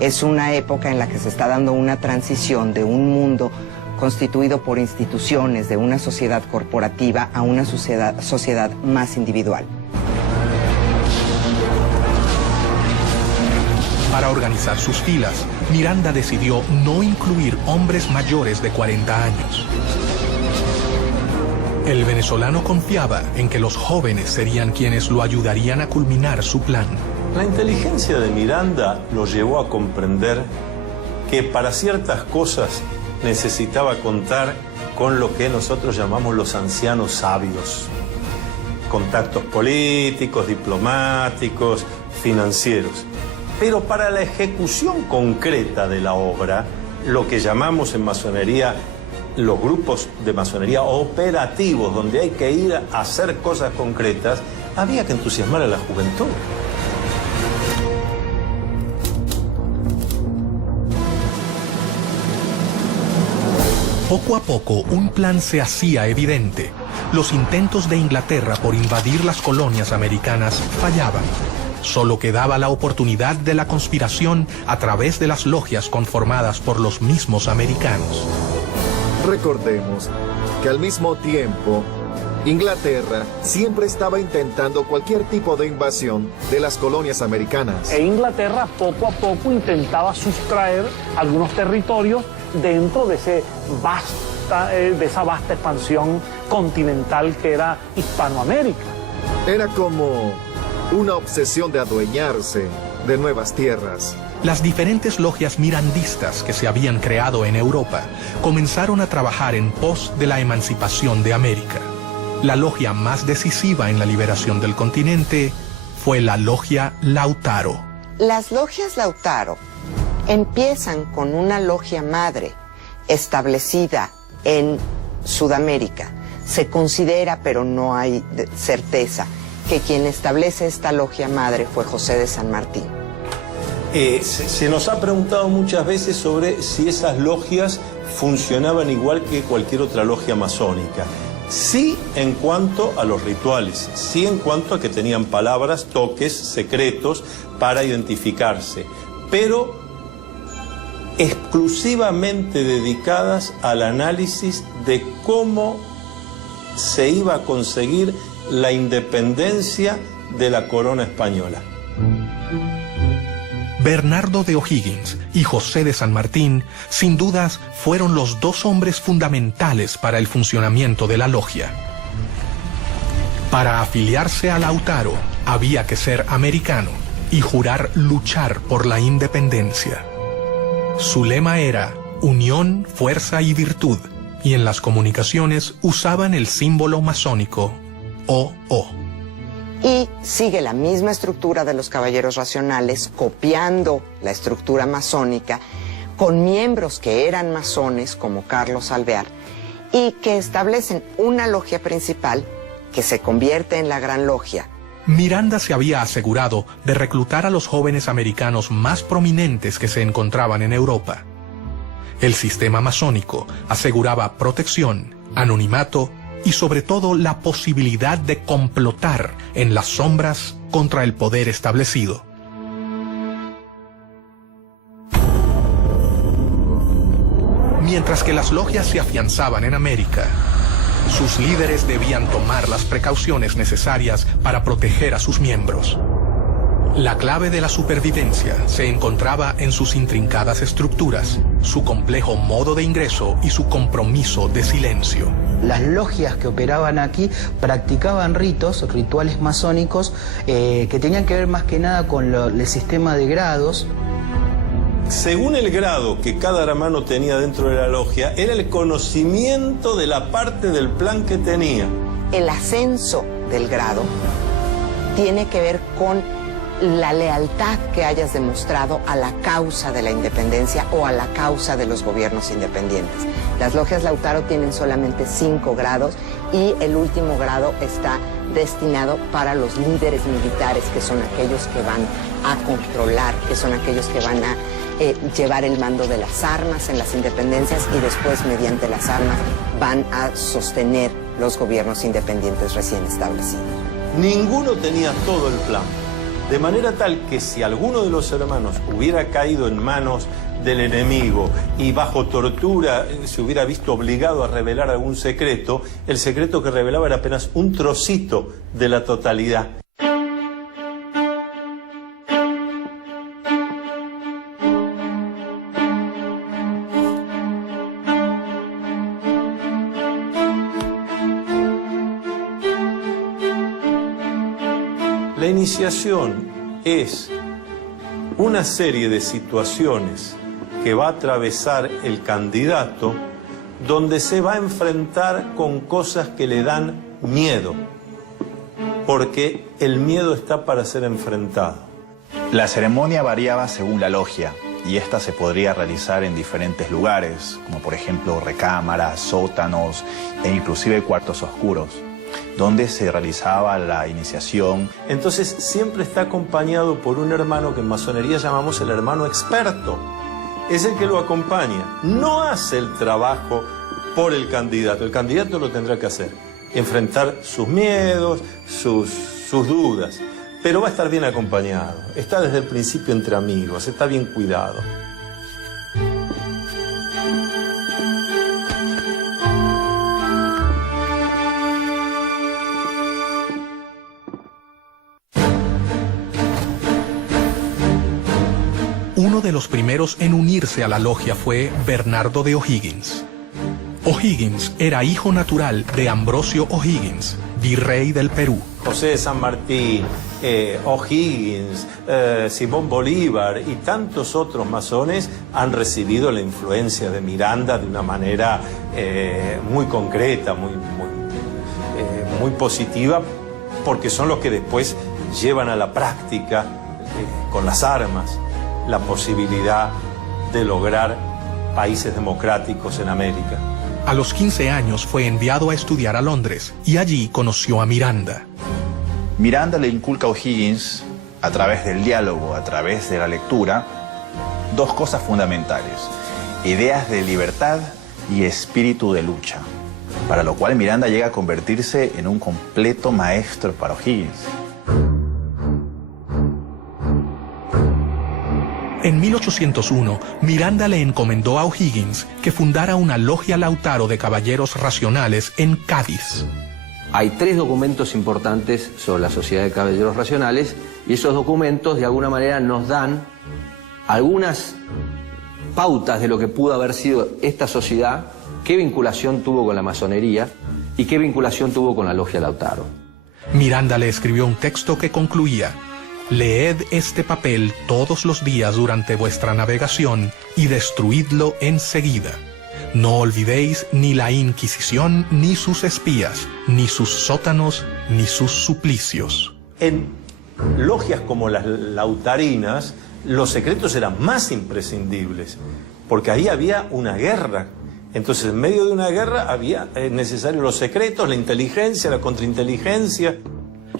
Es una época en la que se está dando una transición de un mundo constituido por instituciones, de una sociedad corporativa a una sociedad más individual. Para organizar sus filas, Miranda decidió no incluir hombres mayores de 40 años. El venezolano confiaba en que los jóvenes serían quienes lo ayudarían a culminar su plan. La inteligencia de Miranda lo llevó a comprender que para ciertas cosas necesitaba contar con lo que nosotros llamamos los ancianos sabios. Contactos políticos, diplomáticos, financieros. Pero para la ejecución concreta de la obra, lo que llamamos en masonería los grupos de masonería operativos, donde hay que ir a hacer cosas concretas, había que entusiasmar a la juventud. Poco a poco, un plan se hacía evidente. Los intentos de Inglaterra por invadir las colonias americanas fallaban. Solo quedaba la oportunidad de la conspiración a través de las logias conformadas por los mismos americanos. Recordemos que al mismo tiempo, Inglaterra siempre estaba intentando cualquier tipo de invasión de las colonias americanas. E Inglaterra poco a poco intentaba sustraer algunos territorios dentro de esa vasta expansión continental que era Hispanoamérica. Era como una obsesión de adueñarse de nuevas tierras. Las diferentes logias mirandistas que se habían creado en Europa comenzaron a trabajar en pos de la emancipación de América. La logia más decisiva en la liberación del continente fue la logia Lautaro. Las logias Lautaro empiezan con una logia madre establecida en Sudamérica. Se considera, pero no hay certeza, que quien establece esta logia madre fue José de San Martín. Se nos ha preguntado muchas veces sobre si esas logias funcionaban igual que cualquier otra logia masónica. Sí en cuanto a los rituales, sí en cuanto a que tenían palabras, toques, secretos para identificarse, pero exclusivamente dedicadas al análisis de cómo se iba a conseguir la independencia de la corona española. Bernardo de O'Higgins y José de San Martín, sin dudas, fueron los dos hombres fundamentales para el funcionamiento de la logia. Para afiliarse a Lautaro, había que ser americano y jurar luchar por la independencia. Su lema era unión, fuerza y virtud, y en las comunicaciones usaban el símbolo masónico OO. Y sigue la misma estructura de los caballeros racionales, copiando la estructura masónica, con miembros que eran masones, como Carlos Alvear, y que establecen una logia principal que se convierte en la Gran Logia, Miranda se había asegurado de reclutar a los jóvenes americanos más prominentes que se encontraban en Europa. El sistema masónico aseguraba protección, anonimato y sobre todo la posibilidad de complotar en las sombras contra el poder establecido. Mientras que las logias se afianzaban en América, sus líderes debían tomar las precauciones necesarias para proteger a sus miembros. La clave de la supervivencia se encontraba en sus intrincadas estructuras, su complejo modo de ingreso y su compromiso de silencio. Las logias que operaban aquí practicaban rituales masónicos que tenían que ver más que nada con el sistema de grados. Según el grado que cada hermano tenía dentro de la logia, era el conocimiento de la parte del plan que tenía. El ascenso del grado tiene que ver con la lealtad que hayas demostrado a la causa de la independencia o a la causa de los gobiernos independientes. Las logias Lautaro tienen solamente 5 grados y el último grado está destinado para los líderes militares, que son aquellos que van a controlar, que son aquellos que van a llevar el mando de las armas en las independencias y después, mediante las armas, van a sostener los gobiernos independientes recién establecidos. Ninguno tenía todo el plan, de manera tal que si alguno de los hermanos hubiera caído en manos del enemigo y bajo tortura se hubiera visto obligado a revelar algún secreto, el secreto que revelaba era apenas un trocito de la totalidad. La iniciación es una serie de situaciones que va a atravesar el candidato, donde se va a enfrentar con cosas que le dan miedo, porque el miedo está para ser enfrentado. La ceremonia variaba según la logia, y esta se podría realizar en diferentes lugares, como por ejemplo recámaras, sótanos e inclusive cuartos oscuros, donde se realizaba la iniciación. Entonces siempre está acompañado por un hermano que en masonería llamamos el hermano experto. Es el que lo acompaña, no hace el trabajo por el candidato lo tendrá que hacer, enfrentar sus miedos, sus dudas, pero va a estar bien acompañado, está desde el principio entre amigos, está bien cuidado. Uno de los primeros en unirse a la logia fue Bernardo de O'Higgins. O'Higgins era hijo natural de Ambrosio O'Higgins, virrey del Perú. José de San Martín, O'Higgins, Simón Bolívar y tantos otros masones han recibido la influencia de Miranda de una manera muy concreta, muy positiva, porque son los que después llevan a la práctica con las armas la posibilidad de lograr países democráticos en América. A los 15 años fue enviado a estudiar a Londres y allí conoció a Miranda. Miranda le inculca a O'Higgins, a través del diálogo, a través de la lectura, 2 cosas fundamentales: ideas de libertad y espíritu de lucha, para lo cual Miranda llega a convertirse en un completo maestro para O'Higgins. En 1801, Miranda le encomendó a O'Higgins que fundara una logia Lautaro de caballeros racionales en Cádiz. Hay 3 documentos importantes sobre la Sociedad de Caballeros Racionales y esos documentos de alguna manera nos dan algunas pautas de lo que pudo haber sido esta sociedad, qué vinculación tuvo con la masonería y qué vinculación tuvo con la logia Lautaro. Miranda le escribió un texto que concluía: «Leed este papel todos los días durante vuestra navegación y destruidlo enseguida. No olvidéis ni la Inquisición, ni sus espías, ni sus sótanos, ni sus suplicios». En logias como las lautarinas, los secretos eran más imprescindibles, porque ahí había una guerra. Entonces, en medio de una guerra había necesario los secretos, la inteligencia, la contrainteligencia.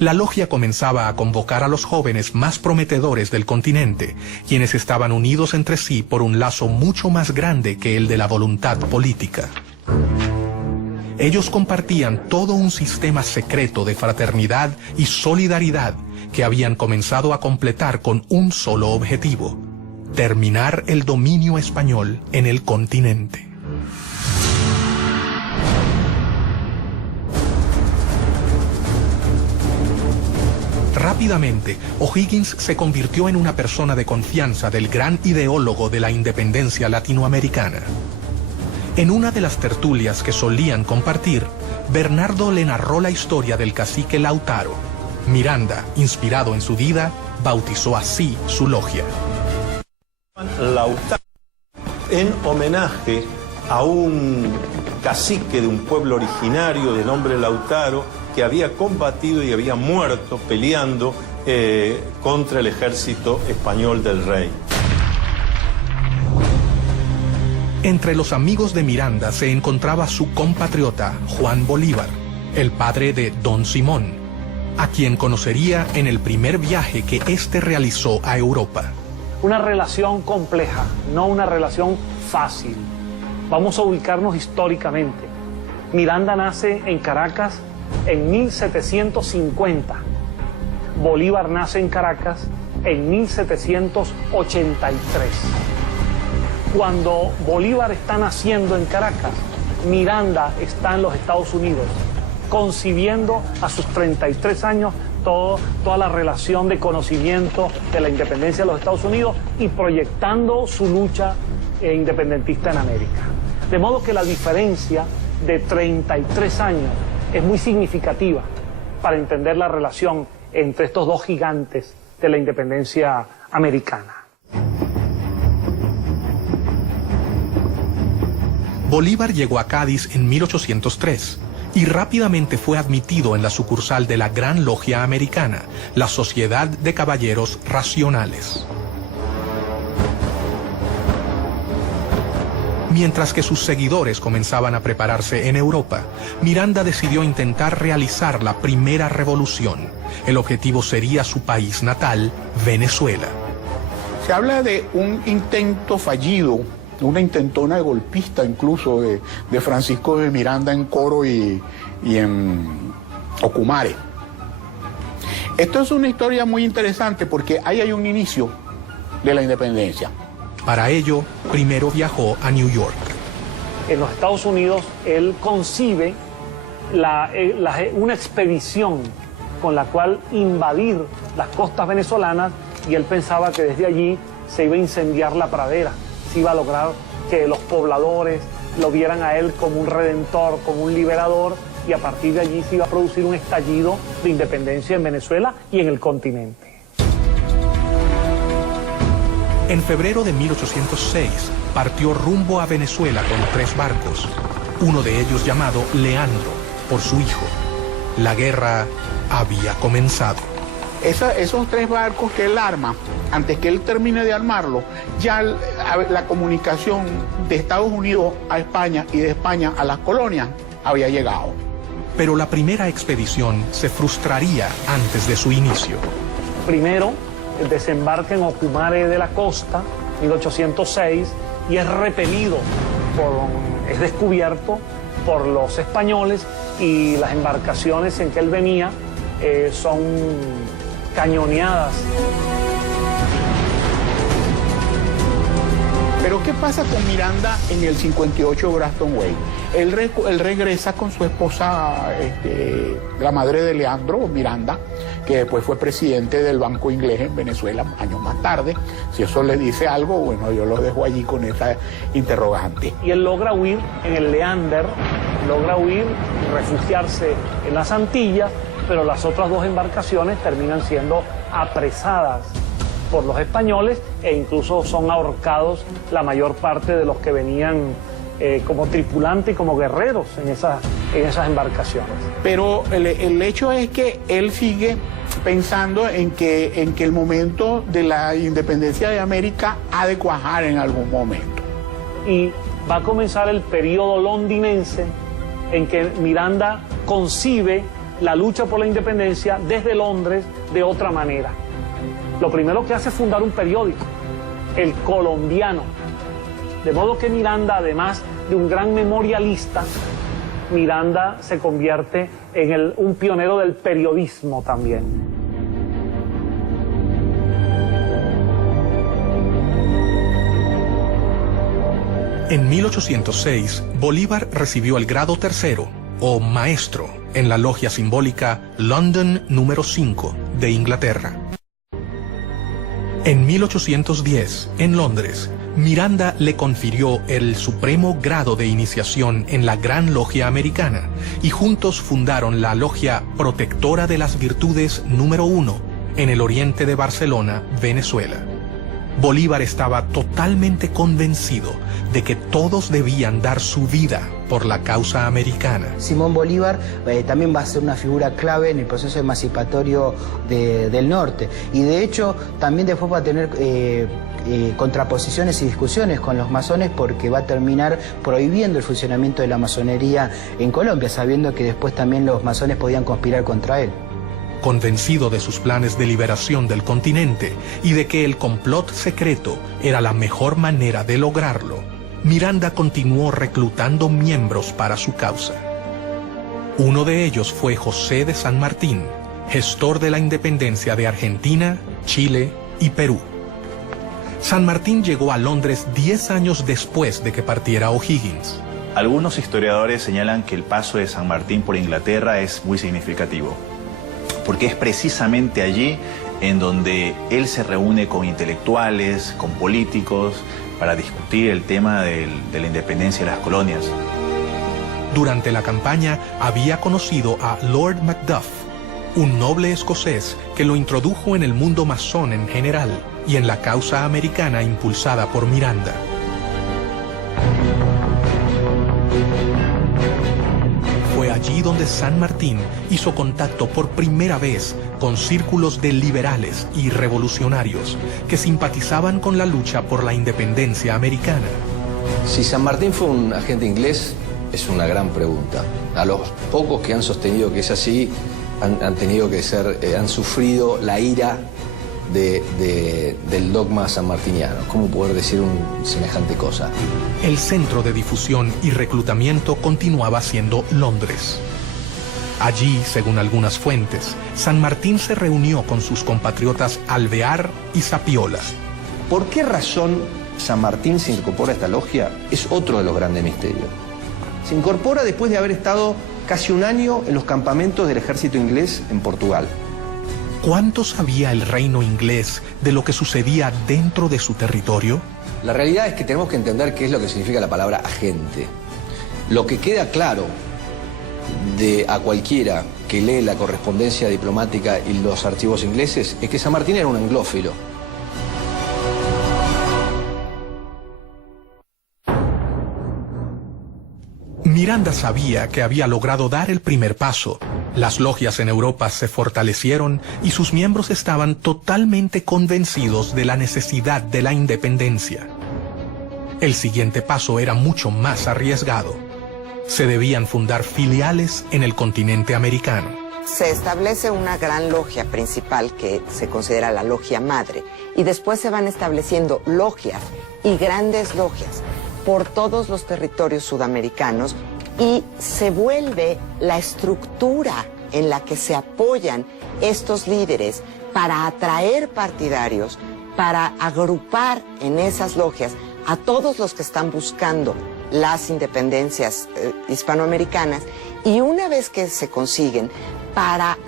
La logia comenzaba a convocar a los jóvenes más prometedores del continente, quienes estaban unidos entre sí por un lazo mucho más grande que el de la voluntad política. Ellos compartían todo un sistema secreto de fraternidad y solidaridad que habían comenzado a completar con un solo objetivo: terminar el dominio español en el continente. Rápidamente, O'Higgins se convirtió en una persona de confianza del gran ideólogo de la independencia latinoamericana. En una de las tertulias que solían compartir, Bernardo le narró la historia del cacique Lautaro. Miranda, inspirado en su vida, bautizó así su logia. Lautaro, en homenaje a un cacique de un pueblo originario de nombre Lautaro, que había combatido y había muerto peleando contra el ejército español del rey. Entre los amigos de Miranda se encontraba su compatriota Juan Bolívar, el padre de Don Simón, a quien conocería en el primer viaje que éste realizó a Europa. Una relación compleja, no una relación fácil. Vamos a ubicarnos históricamente. Miranda nace en Caracas en 1750. Bolívar nace en Caracas en 1783. Cuando Bolívar está naciendo en Caracas, Miranda está en los Estados Unidos, concibiendo a sus 33 años toda la relación de conocimiento de la independencia de los Estados Unidos y proyectando su lucha independentista en América. De modo que la diferencia de 33 años es muy significativa para entender la relación entre estos dos gigantes de la independencia americana. Bolívar llegó a Cádiz en 1803 y rápidamente fue admitido en la sucursal de la Gran Logia Americana, la Sociedad de Caballeros Racionales. Mientras que sus seguidores comenzaban a prepararse en Europa, Miranda decidió intentar realizar la primera revolución. El objetivo sería su país natal, Venezuela. Se habla de un intento fallido, una intentona de golpista incluso de Francisco de Miranda en Coro y en Ocumare. Esto es una historia muy interesante porque ahí hay un inicio de la independencia. Para ello, primero viajó a New York. En los Estados Unidos, él concibe una expedición con la cual invadir las costas venezolanas y él pensaba que desde allí se iba a incendiar la pradera, se iba a lograr que los pobladores lo vieran a él como un redentor, como un liberador y a partir de allí se iba a producir un estallido de independencia en Venezuela y en el continente. En febrero de 1806 partió rumbo a Venezuela con 3 barcos, uno de ellos llamado Leandro, por su hijo. La guerra había comenzado. Esos 3 barcos que él arma, antes que él termine de armarlo, ya la comunicación de Estados Unidos a España y de España a las colonias había llegado. Pero la primera expedición se frustraría antes de su inicio. Primero, desembarca en Ocumare de la Costa, 1806, y es repelido, es descubierto por los españoles y las embarcaciones en que él venía son cañoneadas. Pero ¿qué pasa con Miranda en el 58 Grafton Way? Él regresa con su esposa, la madre de Leandro, Miranda, que después fue presidente del Banco Inglés en Venezuela años más tarde. Si eso le dice algo, bueno, yo lo dejo allí con esa interrogante. Y él logra huir en el Leander, logra huir y refugiarse en las Antillas, pero las otras 2 embarcaciones terminan siendo apresadas por los españoles e incluso son ahorcados la mayor parte de los que venían como tripulantes y como guerreros en esas embarcaciones. Pero el hecho es que él sigue pensando en que el momento de la independencia de América ha de cuajar en algún momento. Y va a comenzar el periodo londinense en que Miranda concibe la lucha por la independencia desde Londres de otra manera. Lo primero que hace es fundar un periódico, El Colombiano. De modo que Miranda, además de un gran memorialista, Miranda se convierte en un pionero del periodismo también. En 1806, Bolívar recibió el grado tercero, o maestro, en la logia simbólica London número 5 de Inglaterra. En 1810, en Londres, Miranda le confirió el supremo grado de iniciación en la Gran Logia Americana y juntos fundaron la Logia Protectora de las Virtudes número 1 en el oriente de Barcelona, Venezuela. Bolívar estaba totalmente convencido de que todos debían dar su vida por la causa americana. Simón Bolívar también va a ser una figura clave en el proceso emancipatorio del norte, y de hecho también después va a tener contraposiciones y discusiones con los masones, porque va a terminar prohibiendo el funcionamiento de la masonería en Colombia, sabiendo que después también los masones podían conspirar contra él. Convencido de sus planes de liberación del continente y de que el complot secreto era la mejor manera de lograrlo, Miranda continuó reclutando miembros para su causa. Uno de ellos fue José de San Martín, gestor de la independencia de Argentina, Chile y Perú. San Martín llegó a Londres 10 años después de que partiera O'Higgins. Algunos historiadores señalan que el paso de San Martín por Inglaterra es muy significativo, porque es precisamente allí en donde él se reúne con intelectuales, con políticos, para discutir el tema de la independencia de las colonias. Durante la campaña había conocido a Lord Macduff, un noble escocés que lo introdujo en el mundo masón en general y en la causa americana impulsada por Miranda. Fue allí donde San Martín hizo contacto por primera vez con círculos de liberales y revolucionarios que simpatizaban con la lucha por la independencia americana. Si San Martín fue un agente inglés, es una gran pregunta. A los pocos que han sostenido que es así, han tenido que ser, han sufrido la ira del dogma sanmartiniano. ¿Cómo poder decir semejante cosa? El centro de difusión y reclutamiento continuaba siendo Londres. Allí, según algunas fuentes, San Martín se reunió con sus compatriotas Alvear y Zapiola. ¿Por qué razón San Martín se incorpora a esta logia? Es otro de los grandes misterios. Se incorpora después de haber estado casi un año en los campamentos del ejército inglés en Portugal. ¿Cuánto sabía el reino inglés de lo que sucedía dentro de su territorio? La realidad es que tenemos que entender qué es lo que significa la palabra agente. Lo que queda claro a cualquiera que lee la correspondencia diplomática y los archivos ingleses es que San Martín era un anglófilo. Miranda sabía que había logrado dar el primer paso. Las logias en Europa se fortalecieron y sus miembros estaban totalmente convencidos de la necesidad de la independencia. El siguiente paso era mucho más arriesgado. Se debían fundar filiales en el continente americano. Se establece una gran logia principal que se considera la logia madre, y después se van estableciendo logias y grandes logias por todos los territorios sudamericanos, y se vuelve la estructura en la que se apoyan estos líderes para atraer partidarios, para agrupar en esas logias a todos los que están buscando las independencias hispanoamericanas, y una vez que se consiguen, para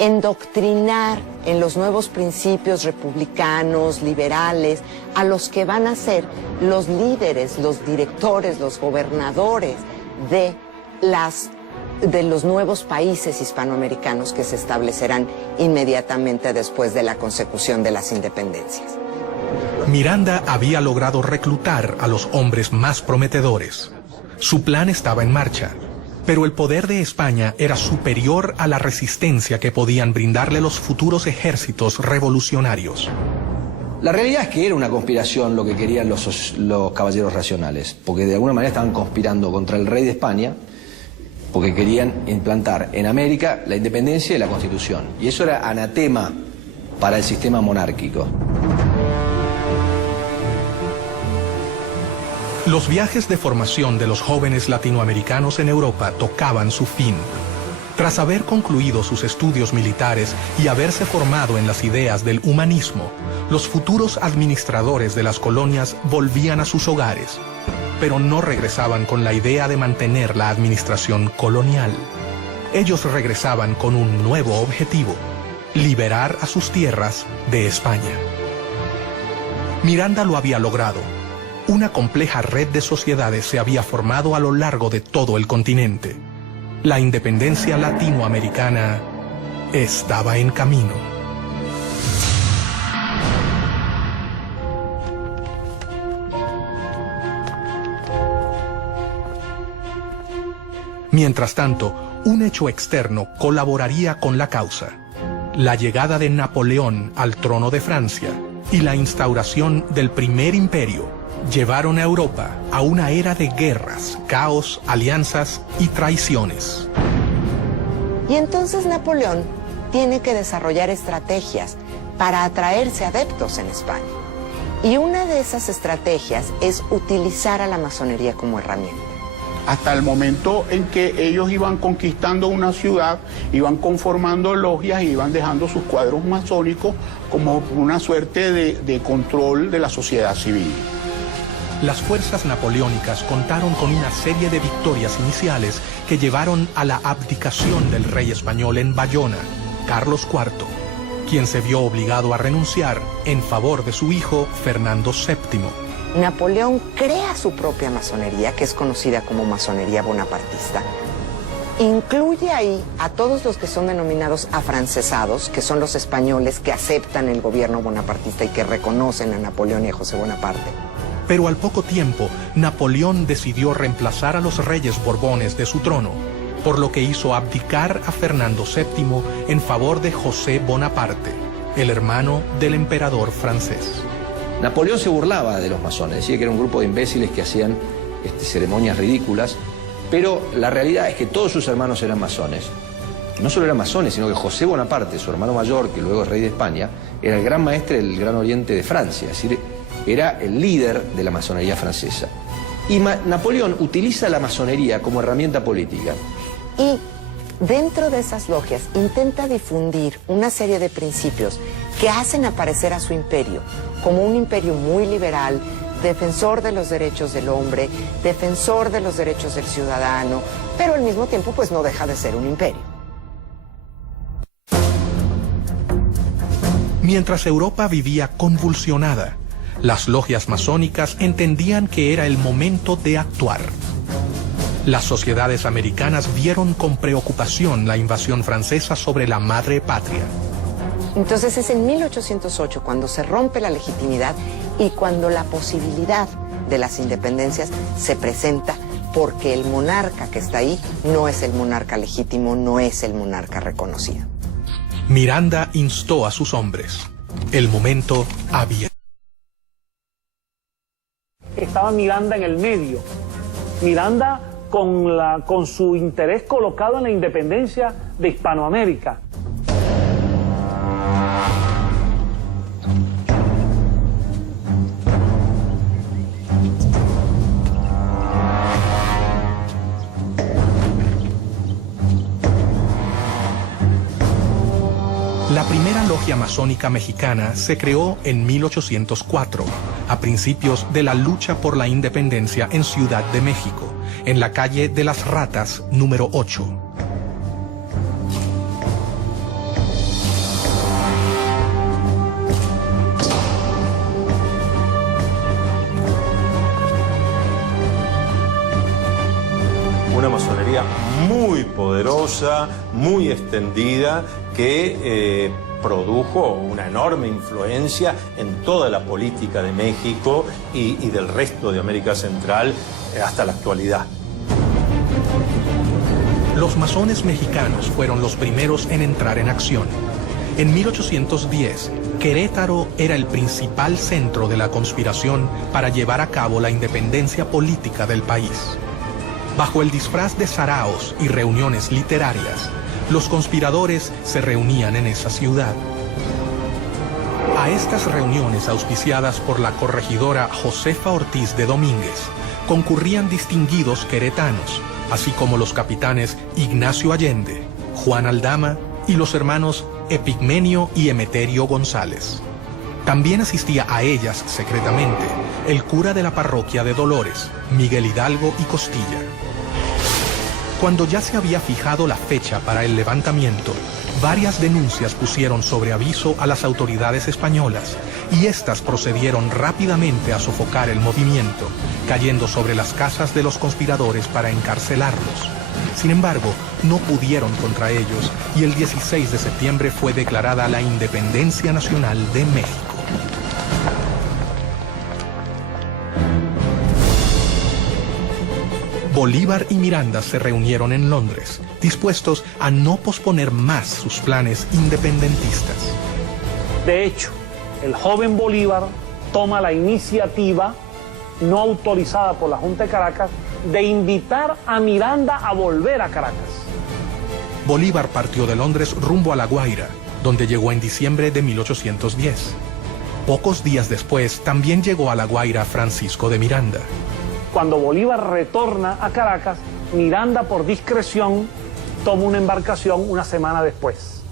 endoctrinar en los nuevos principios republicanos, liberales, a los que van a ser los líderes, los directores, los gobernadores de los nuevos países hispanoamericanos que se establecerán inmediatamente después de la consecución de las independencias. Miranda había logrado reclutar a los hombres más prometedores. Su plan estaba en marcha, pero el poder de España era superior a la resistencia que podían brindarle los futuros ejércitos revolucionarios. La realidad es que era una conspiración lo que querían los caballeros racionales, porque de alguna manera estaban conspirando contra el rey de España porque querían implantar en América la independencia y la Constitución. Y eso era anatema para el sistema monárquico. Los viajes de formación de los jóvenes latinoamericanos en Europa tocaban su fin. Tras haber concluido sus estudios militares y haberse formado en las ideas del humanismo, los futuros administradores de las colonias volvían a sus hogares, pero no regresaban con la idea de mantener la administración colonial. Ellos regresaban con un nuevo objetivo: liberar a sus tierras de España. Miranda lo había logrado. Una compleja red de sociedades se había formado a lo largo de todo el continente. La independencia latinoamericana estaba en camino. Mientras tanto, un hecho externo colaboraría con la causa: la llegada de Napoleón al trono de Francia y la instauración del Primer Imperio llevaron a Europa a una era de guerras, caos, alianzas y traiciones. Y entonces Napoleón tiene que desarrollar estrategias para atraerse adeptos en España. Y una de esas estrategias es utilizar a la masonería como herramienta. Hasta el momento en que ellos iban conquistando una ciudad, iban conformando logias y iban dejando sus cuadros masónicos como una suerte de control de la sociedad civil. Las fuerzas napoleónicas contaron con una serie de victorias iniciales que llevaron a la abdicación del rey español en Bayona, Carlos IV, quien se vio obligado a renunciar en favor de su hijo Fernando VII. Napoleón crea su propia masonería, que es conocida como masonería bonapartista. Incluye ahí a todos los que son denominados afrancesados, que son los españoles que aceptan el gobierno bonapartista y que reconocen a Napoleón y a José Bonaparte. Pero al poco tiempo, Napoleón decidió reemplazar a los reyes borbones de su trono, por lo que hizo abdicar a Fernando VII en favor de José Bonaparte, el hermano del emperador francés. Napoleón se burlaba de los masones, decía que era un grupo de imbéciles que hacían ceremonias ridículas, pero la realidad es que todos sus hermanos eran masones. No solo eran masones, sino que José Bonaparte, su hermano mayor, que luego es rey de España, era el gran maestre del Gran Oriente de Francia, es decir, era el líder de la masonería francesa. Y Napoleón utiliza la masonería como herramienta política. Y dentro de esas logias intenta difundir una serie de principios que hacen aparecer a su imperio como un imperio muy liberal, defensor de los derechos del hombre, defensor de los derechos del ciudadano, pero al mismo tiempo pues no deja de ser un imperio. Mientras Europa vivía convulsionada, las logias masónicas entendían que era el momento de actuar. Las sociedades americanas vieron con preocupación la invasión francesa sobre la madre patria. Entonces es en 1808 cuando se rompe la legitimidad y cuando la posibilidad de las independencias se presenta, porque el monarca que está ahí no es el monarca legítimo, no es el monarca reconocido. Miranda instó a sus hombres. El momento había. Estaba Miranda en el medio. Miranda con su interés colocado en la independencia de Hispanoamérica. La primera logia masónica mexicana se creó en 1804, a principios de la lucha por la independencia en Ciudad de México, en la calle de las Ratas, número 8. Una masonería muy poderosa, muy extendida, que produjo una enorme influencia en toda la política de México y del resto de América Central hasta la actualidad. Los masones mexicanos fueron los primeros en entrar en acción. En 1810, Querétaro era el principal centro de la conspiración para llevar a cabo la independencia política del país. Bajo el disfraz de saraos y reuniones literarias, los conspiradores se reunían en esa ciudad. A estas reuniones auspiciadas por la corregidora Josefa Ortiz de Domínguez concurrían distinguidos queretanos, así como los capitanes Ignacio Allende, Juan Aldama y los hermanos Epigmenio y Emeterio González. También asistía a ellas secretamente el cura de la parroquia de Dolores, Miguel Hidalgo y Costilla. Cuando ya se había fijado la fecha para el levantamiento, varias denuncias pusieron sobre aviso a las autoridades españolas y éstas procedieron rápidamente a sofocar el movimiento, cayendo sobre las casas de los conspiradores para encarcelarlos. Sin embargo, no pudieron contra ellos y el 16 de septiembre fue declarada la Independencia Nacional de México. Bolívar y Miranda se reunieron en Londres, dispuestos a no posponer más sus planes independentistas. De hecho, el joven Bolívar toma la iniciativa, no autorizada por la Junta de Caracas, de invitar a Miranda a volver a Caracas. Bolívar partió de Londres rumbo a La Guaira, donde llegó en diciembre de 1810. Pocos días después, también llegó a La Guaira Francisco de Miranda. Cuando Bolívar retorna a Caracas, Miranda, por discreción, toma una embarcación una semana después.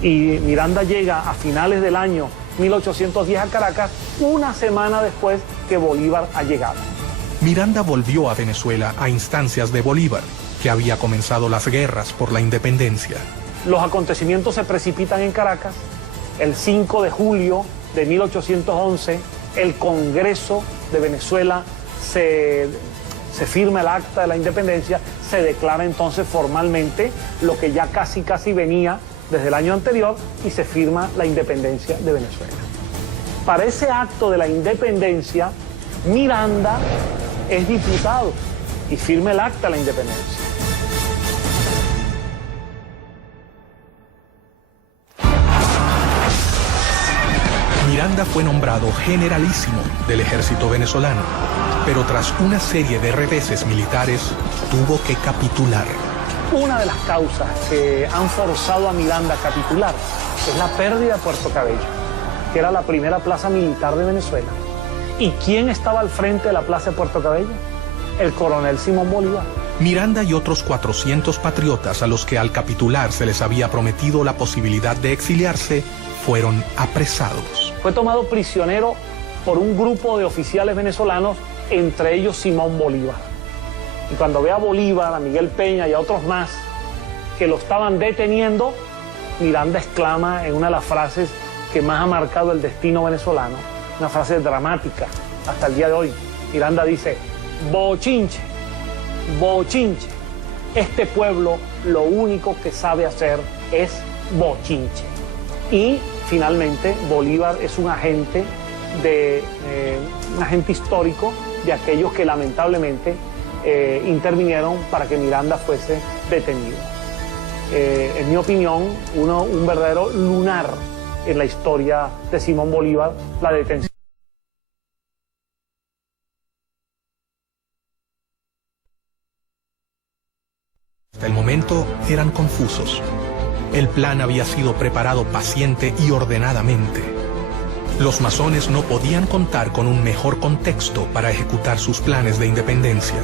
Y Miranda llega a finales del año 1810 a Caracas, una semana después que Bolívar ha llegado. Miranda volvió a Venezuela a instancias de Bolívar, que había comenzado las guerras por la independencia. Los acontecimientos se precipitan en Caracas. El 5 de julio de 1811, el Congreso de Venezuela se firma el acta de la independencia, se declara entonces formalmente lo que ya casi venía desde el año anterior y se firma la independencia de Venezuela. Para ese acto de la independencia, Miranda es diputado y firma el acta de la independencia. Miranda fue nombrado generalísimo del ejército venezolano, pero tras una serie de reveses militares, tuvo que capitular. Una de las causas que han forzado a Miranda a capitular es la pérdida de Puerto Cabello, que era la primera plaza militar de Venezuela. ¿Y quién estaba al frente de la plaza de Puerto Cabello? El coronel Simón Bolívar. Miranda y otros 400 patriotas a los que al capitular se les había prometido la posibilidad de exiliarse, fueron apresados. Fue tomado prisionero por un grupo de oficiales venezolanos, entre ellos Simón Bolívar. Y cuando ve a Bolívar, a Miguel Peña y a otros más que lo estaban deteniendo, Miranda exclama en una de las frases que más ha marcado el destino venezolano, una frase dramática hasta el día de hoy. Miranda dice: bochinche, bochinche. Este pueblo lo único que sabe hacer es bochinche. Y finalmente Bolívar es un agente histórico de aquellos que lamentablemente intervinieron para que Miranda fuese detenido. En mi opinión, un verdadero lunar en la historia de Simón Bolívar, la detención. Hasta el momento eran confusos. El plan había sido preparado paciente y ordenadamente. Los masones no podían contar con un mejor contexto para ejecutar sus planes de independencia.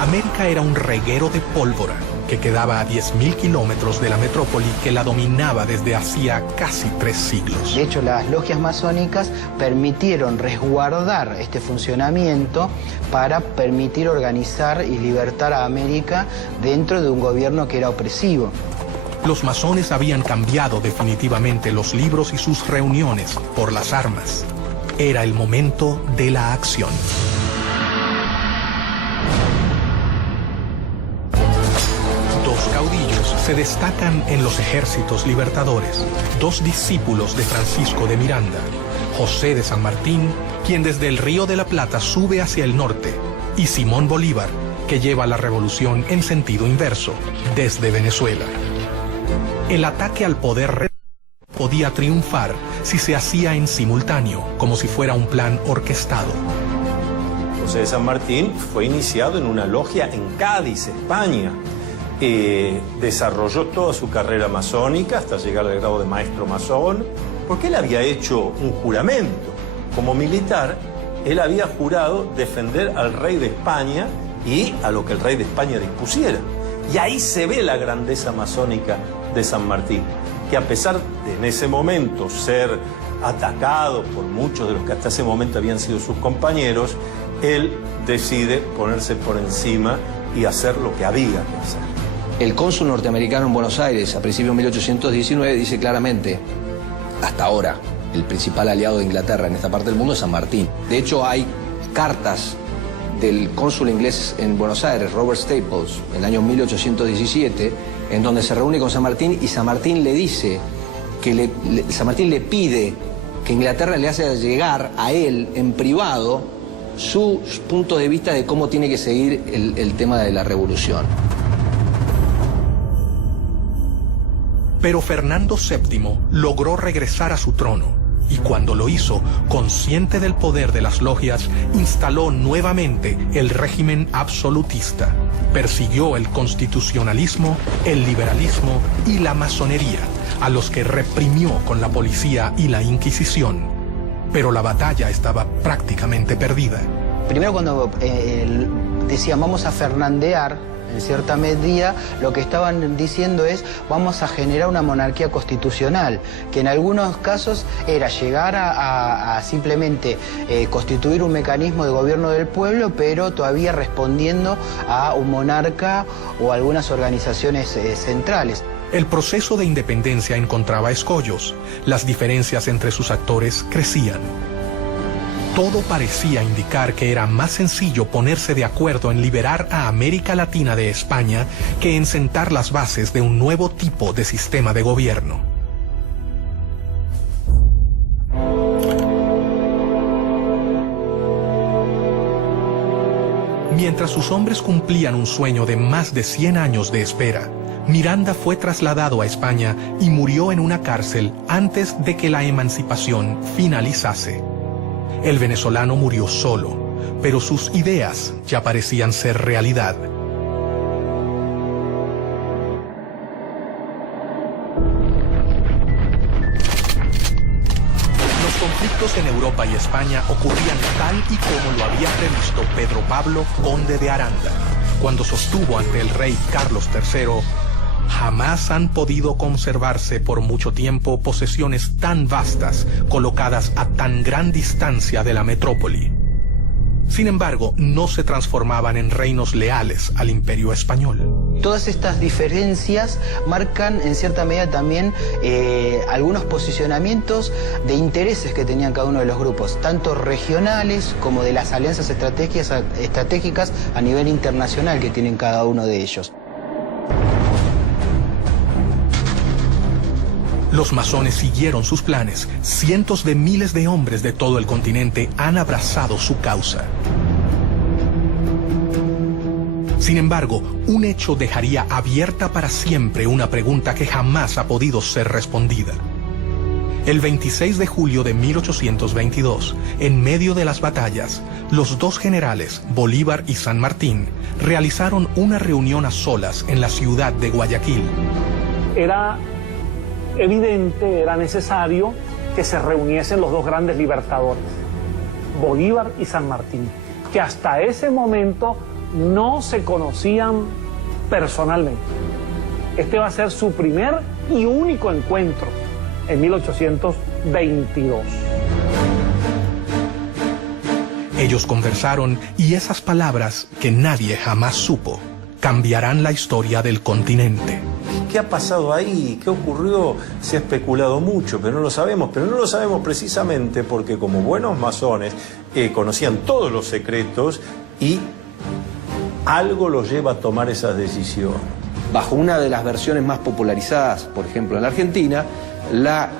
América era un reguero de pólvora que quedaba a 10.000 kilómetros de la metrópoli que la dominaba desde hacía casi 3 siglos. De hecho, las logias masónicas permitieron resguardar este funcionamiento para permitir organizar y libertar a América dentro de un gobierno que era opresivo. Los masones habían cambiado definitivamente los libros y sus reuniones por las armas. Era el momento de la acción. Dos caudillos se destacan en los ejércitos libertadores, 2 discípulos de Francisco de Miranda, José de San Martín, quien desde el Río de la Plata sube hacia el norte, y Simón Bolívar, que lleva la revolución en sentido inverso, desde Venezuela. El ataque al poder podía triunfar si se hacía en simultáneo, como si fuera un plan orquestado. José de San Martín fue iniciado en una logia en Cádiz, España. Desarrolló toda su carrera masónica hasta llegar al grado de maestro masón, porque él había hecho un juramento. Como militar, él había jurado defender al rey de España y a lo que el rey de España dispusiera. Y ahí se ve la grandeza masónica de San Martín, que a pesar de en ese momento ser atacado por muchos de los que hasta ese momento habían sido sus compañeros, él decide ponerse por encima y hacer lo que había que hacer. El cónsul norteamericano en Buenos Aires, a principios de 1819, dice claramente, hasta ahora, el principal aliado de Inglaterra en esta parte del mundo es San Martín. De hecho, hay cartas del cónsul inglés en Buenos Aires, Robert Staples, en el año 1817, en donde se reúne con San Martín y San Martín le dice que San Martín le pide que Inglaterra le haga llegar a él en privado sus puntos de vista de cómo tiene que seguir el tema de la revolución. Pero Fernando VII logró regresar a su trono y cuando lo hizo, consciente del poder de las logias, instaló nuevamente el régimen absolutista. Persiguió el constitucionalismo, el liberalismo y la masonería, a los que reprimió con la policía y la Inquisición. Pero la batalla estaba prácticamente perdida. Primero cuando decían vamos a fernandear, en cierta medida lo que estaban diciendo es vamos a generar una monarquía constitucional, que en algunos casos era llegar a simplemente constituir un mecanismo de gobierno del pueblo, pero todavía respondiendo a un monarca o algunas organizaciones centrales. El proceso de independencia encontraba escollos. Las diferencias entre sus actores crecían. Todo parecía indicar que era más sencillo ponerse de acuerdo en liberar a América Latina de España que en sentar las bases de un nuevo tipo de sistema de gobierno. Mientras sus hombres cumplían un sueño de más de 100 años de espera, Miranda fue trasladado a España y murió en una cárcel antes de que la emancipación finalizase. El venezolano murió solo, pero sus ideas ya parecían ser realidad. Los conflictos en Europa y España ocurrían tal y como lo había previsto Pedro Pablo, conde de Aranda, cuando sostuvo ante el rey Carlos III: jamás han podido conservarse por mucho tiempo posesiones tan vastas, colocadas a tan gran distancia de la metrópoli. Sin embargo, no se transformaban en reinos leales al imperio español. Todas estas diferencias marcan en cierta medida también algunos posicionamientos de intereses que tenían cada uno de los grupos, tanto regionales como de las alianzas estratégicas a nivel internacional que tienen cada uno de ellos. Los masones siguieron sus planes. Cientos de miles de hombres de todo el continente han abrazado su causa. Sin embargo, un hecho dejaría abierta para siempre una pregunta que jamás ha podido ser respondida. El 26 de julio de 1822, en medio de las batallas, los dos generales, Bolívar y San Martín, realizaron una reunión a solas en la ciudad de Guayaquil. Era evidente, era necesario que se reuniesen los dos grandes libertadores, Bolívar y San Martín, que hasta ese momento no se conocían personalmente. Este va a ser su primer y único encuentro en 1822. Ellos conversaron y esas palabras, que nadie jamás supo, cambiarán la historia del continente. ¿Qué ha pasado ahí? ¿Qué ocurrió? Se ha especulado mucho, pero no lo sabemos. Pero no lo sabemos precisamente porque como buenos masones conocían todos los secretos y algo los lleva a tomar esas decisiones. Bajo una de las versiones más popularizadas, por ejemplo, en la Argentina, la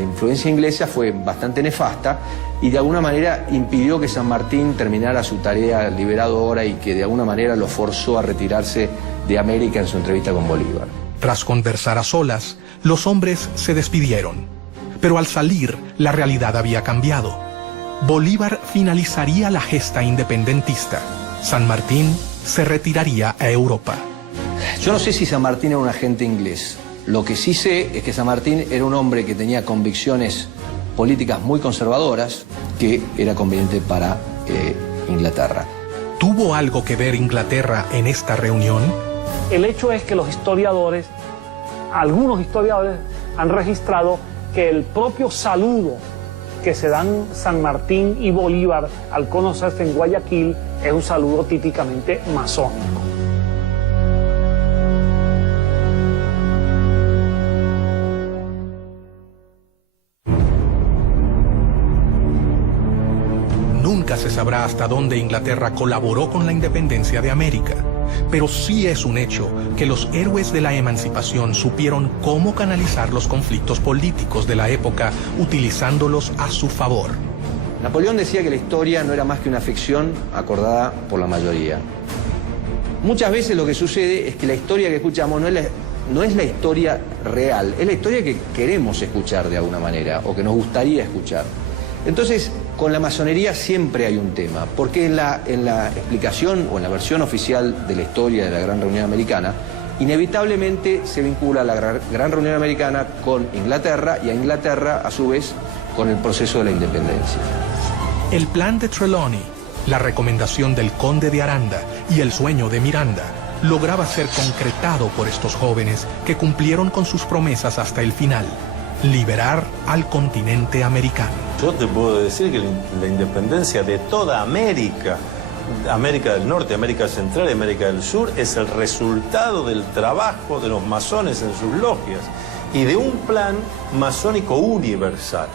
influencia inglesa fue bastante nefasta y de alguna manera impidió que San Martín terminara su tarea liberadora y que de alguna manera lo forzó a retirarse de América en su entrevista con Bolívar. Tras conversar a solas, los hombres se despidieron. Pero al salir, la realidad había cambiado. Bolívar finalizaría la gesta independentista. San Martín se retiraría a Europa. Yo no sé si San Martín era un agente inglés. Lo que sí sé es que San Martín era un hombre que tenía convicciones políticas muy conservadoras, que era conveniente para Inglaterra. ¿Tuvo algo que ver Inglaterra en esta reunión? El hecho es que los historiadores, algunos historiadores, han registrado que el propio saludo que se dan San Martín y Bolívar al conocerse en Guayaquil es un saludo típicamente masónico. Nunca se sabrá hasta dónde Inglaterra colaboró con la independencia de América, pero sí es un hecho que los héroes de la emancipación supieron cómo canalizar los conflictos políticos de la época utilizándolos a su favor. Napoleón decía que la historia no era más que una ficción acordada por la mayoría. Muchas veces lo que sucede es que la historia que escuchamos no es la historia real, es la historia que queremos escuchar de alguna manera o que nos gustaría escuchar. Entonces, con la masonería siempre hay un tema, porque en la explicación o en la versión oficial de la historia de la Gran Reunión Americana, inevitablemente se vincula la Gran Reunión Americana con Inglaterra y a Inglaterra, a su vez, con el proceso de la independencia. El plan de Trelawney, la recomendación del conde de Aranda y el sueño de Miranda lograba ser concretado por estos jóvenes que cumplieron con sus promesas hasta el final: liberar al continente americano. Yo te puedo decir que la independencia de toda América, América del Norte, América Central y América del Sur, es el resultado del trabajo de los masones en sus logias y de un plan masónico universal.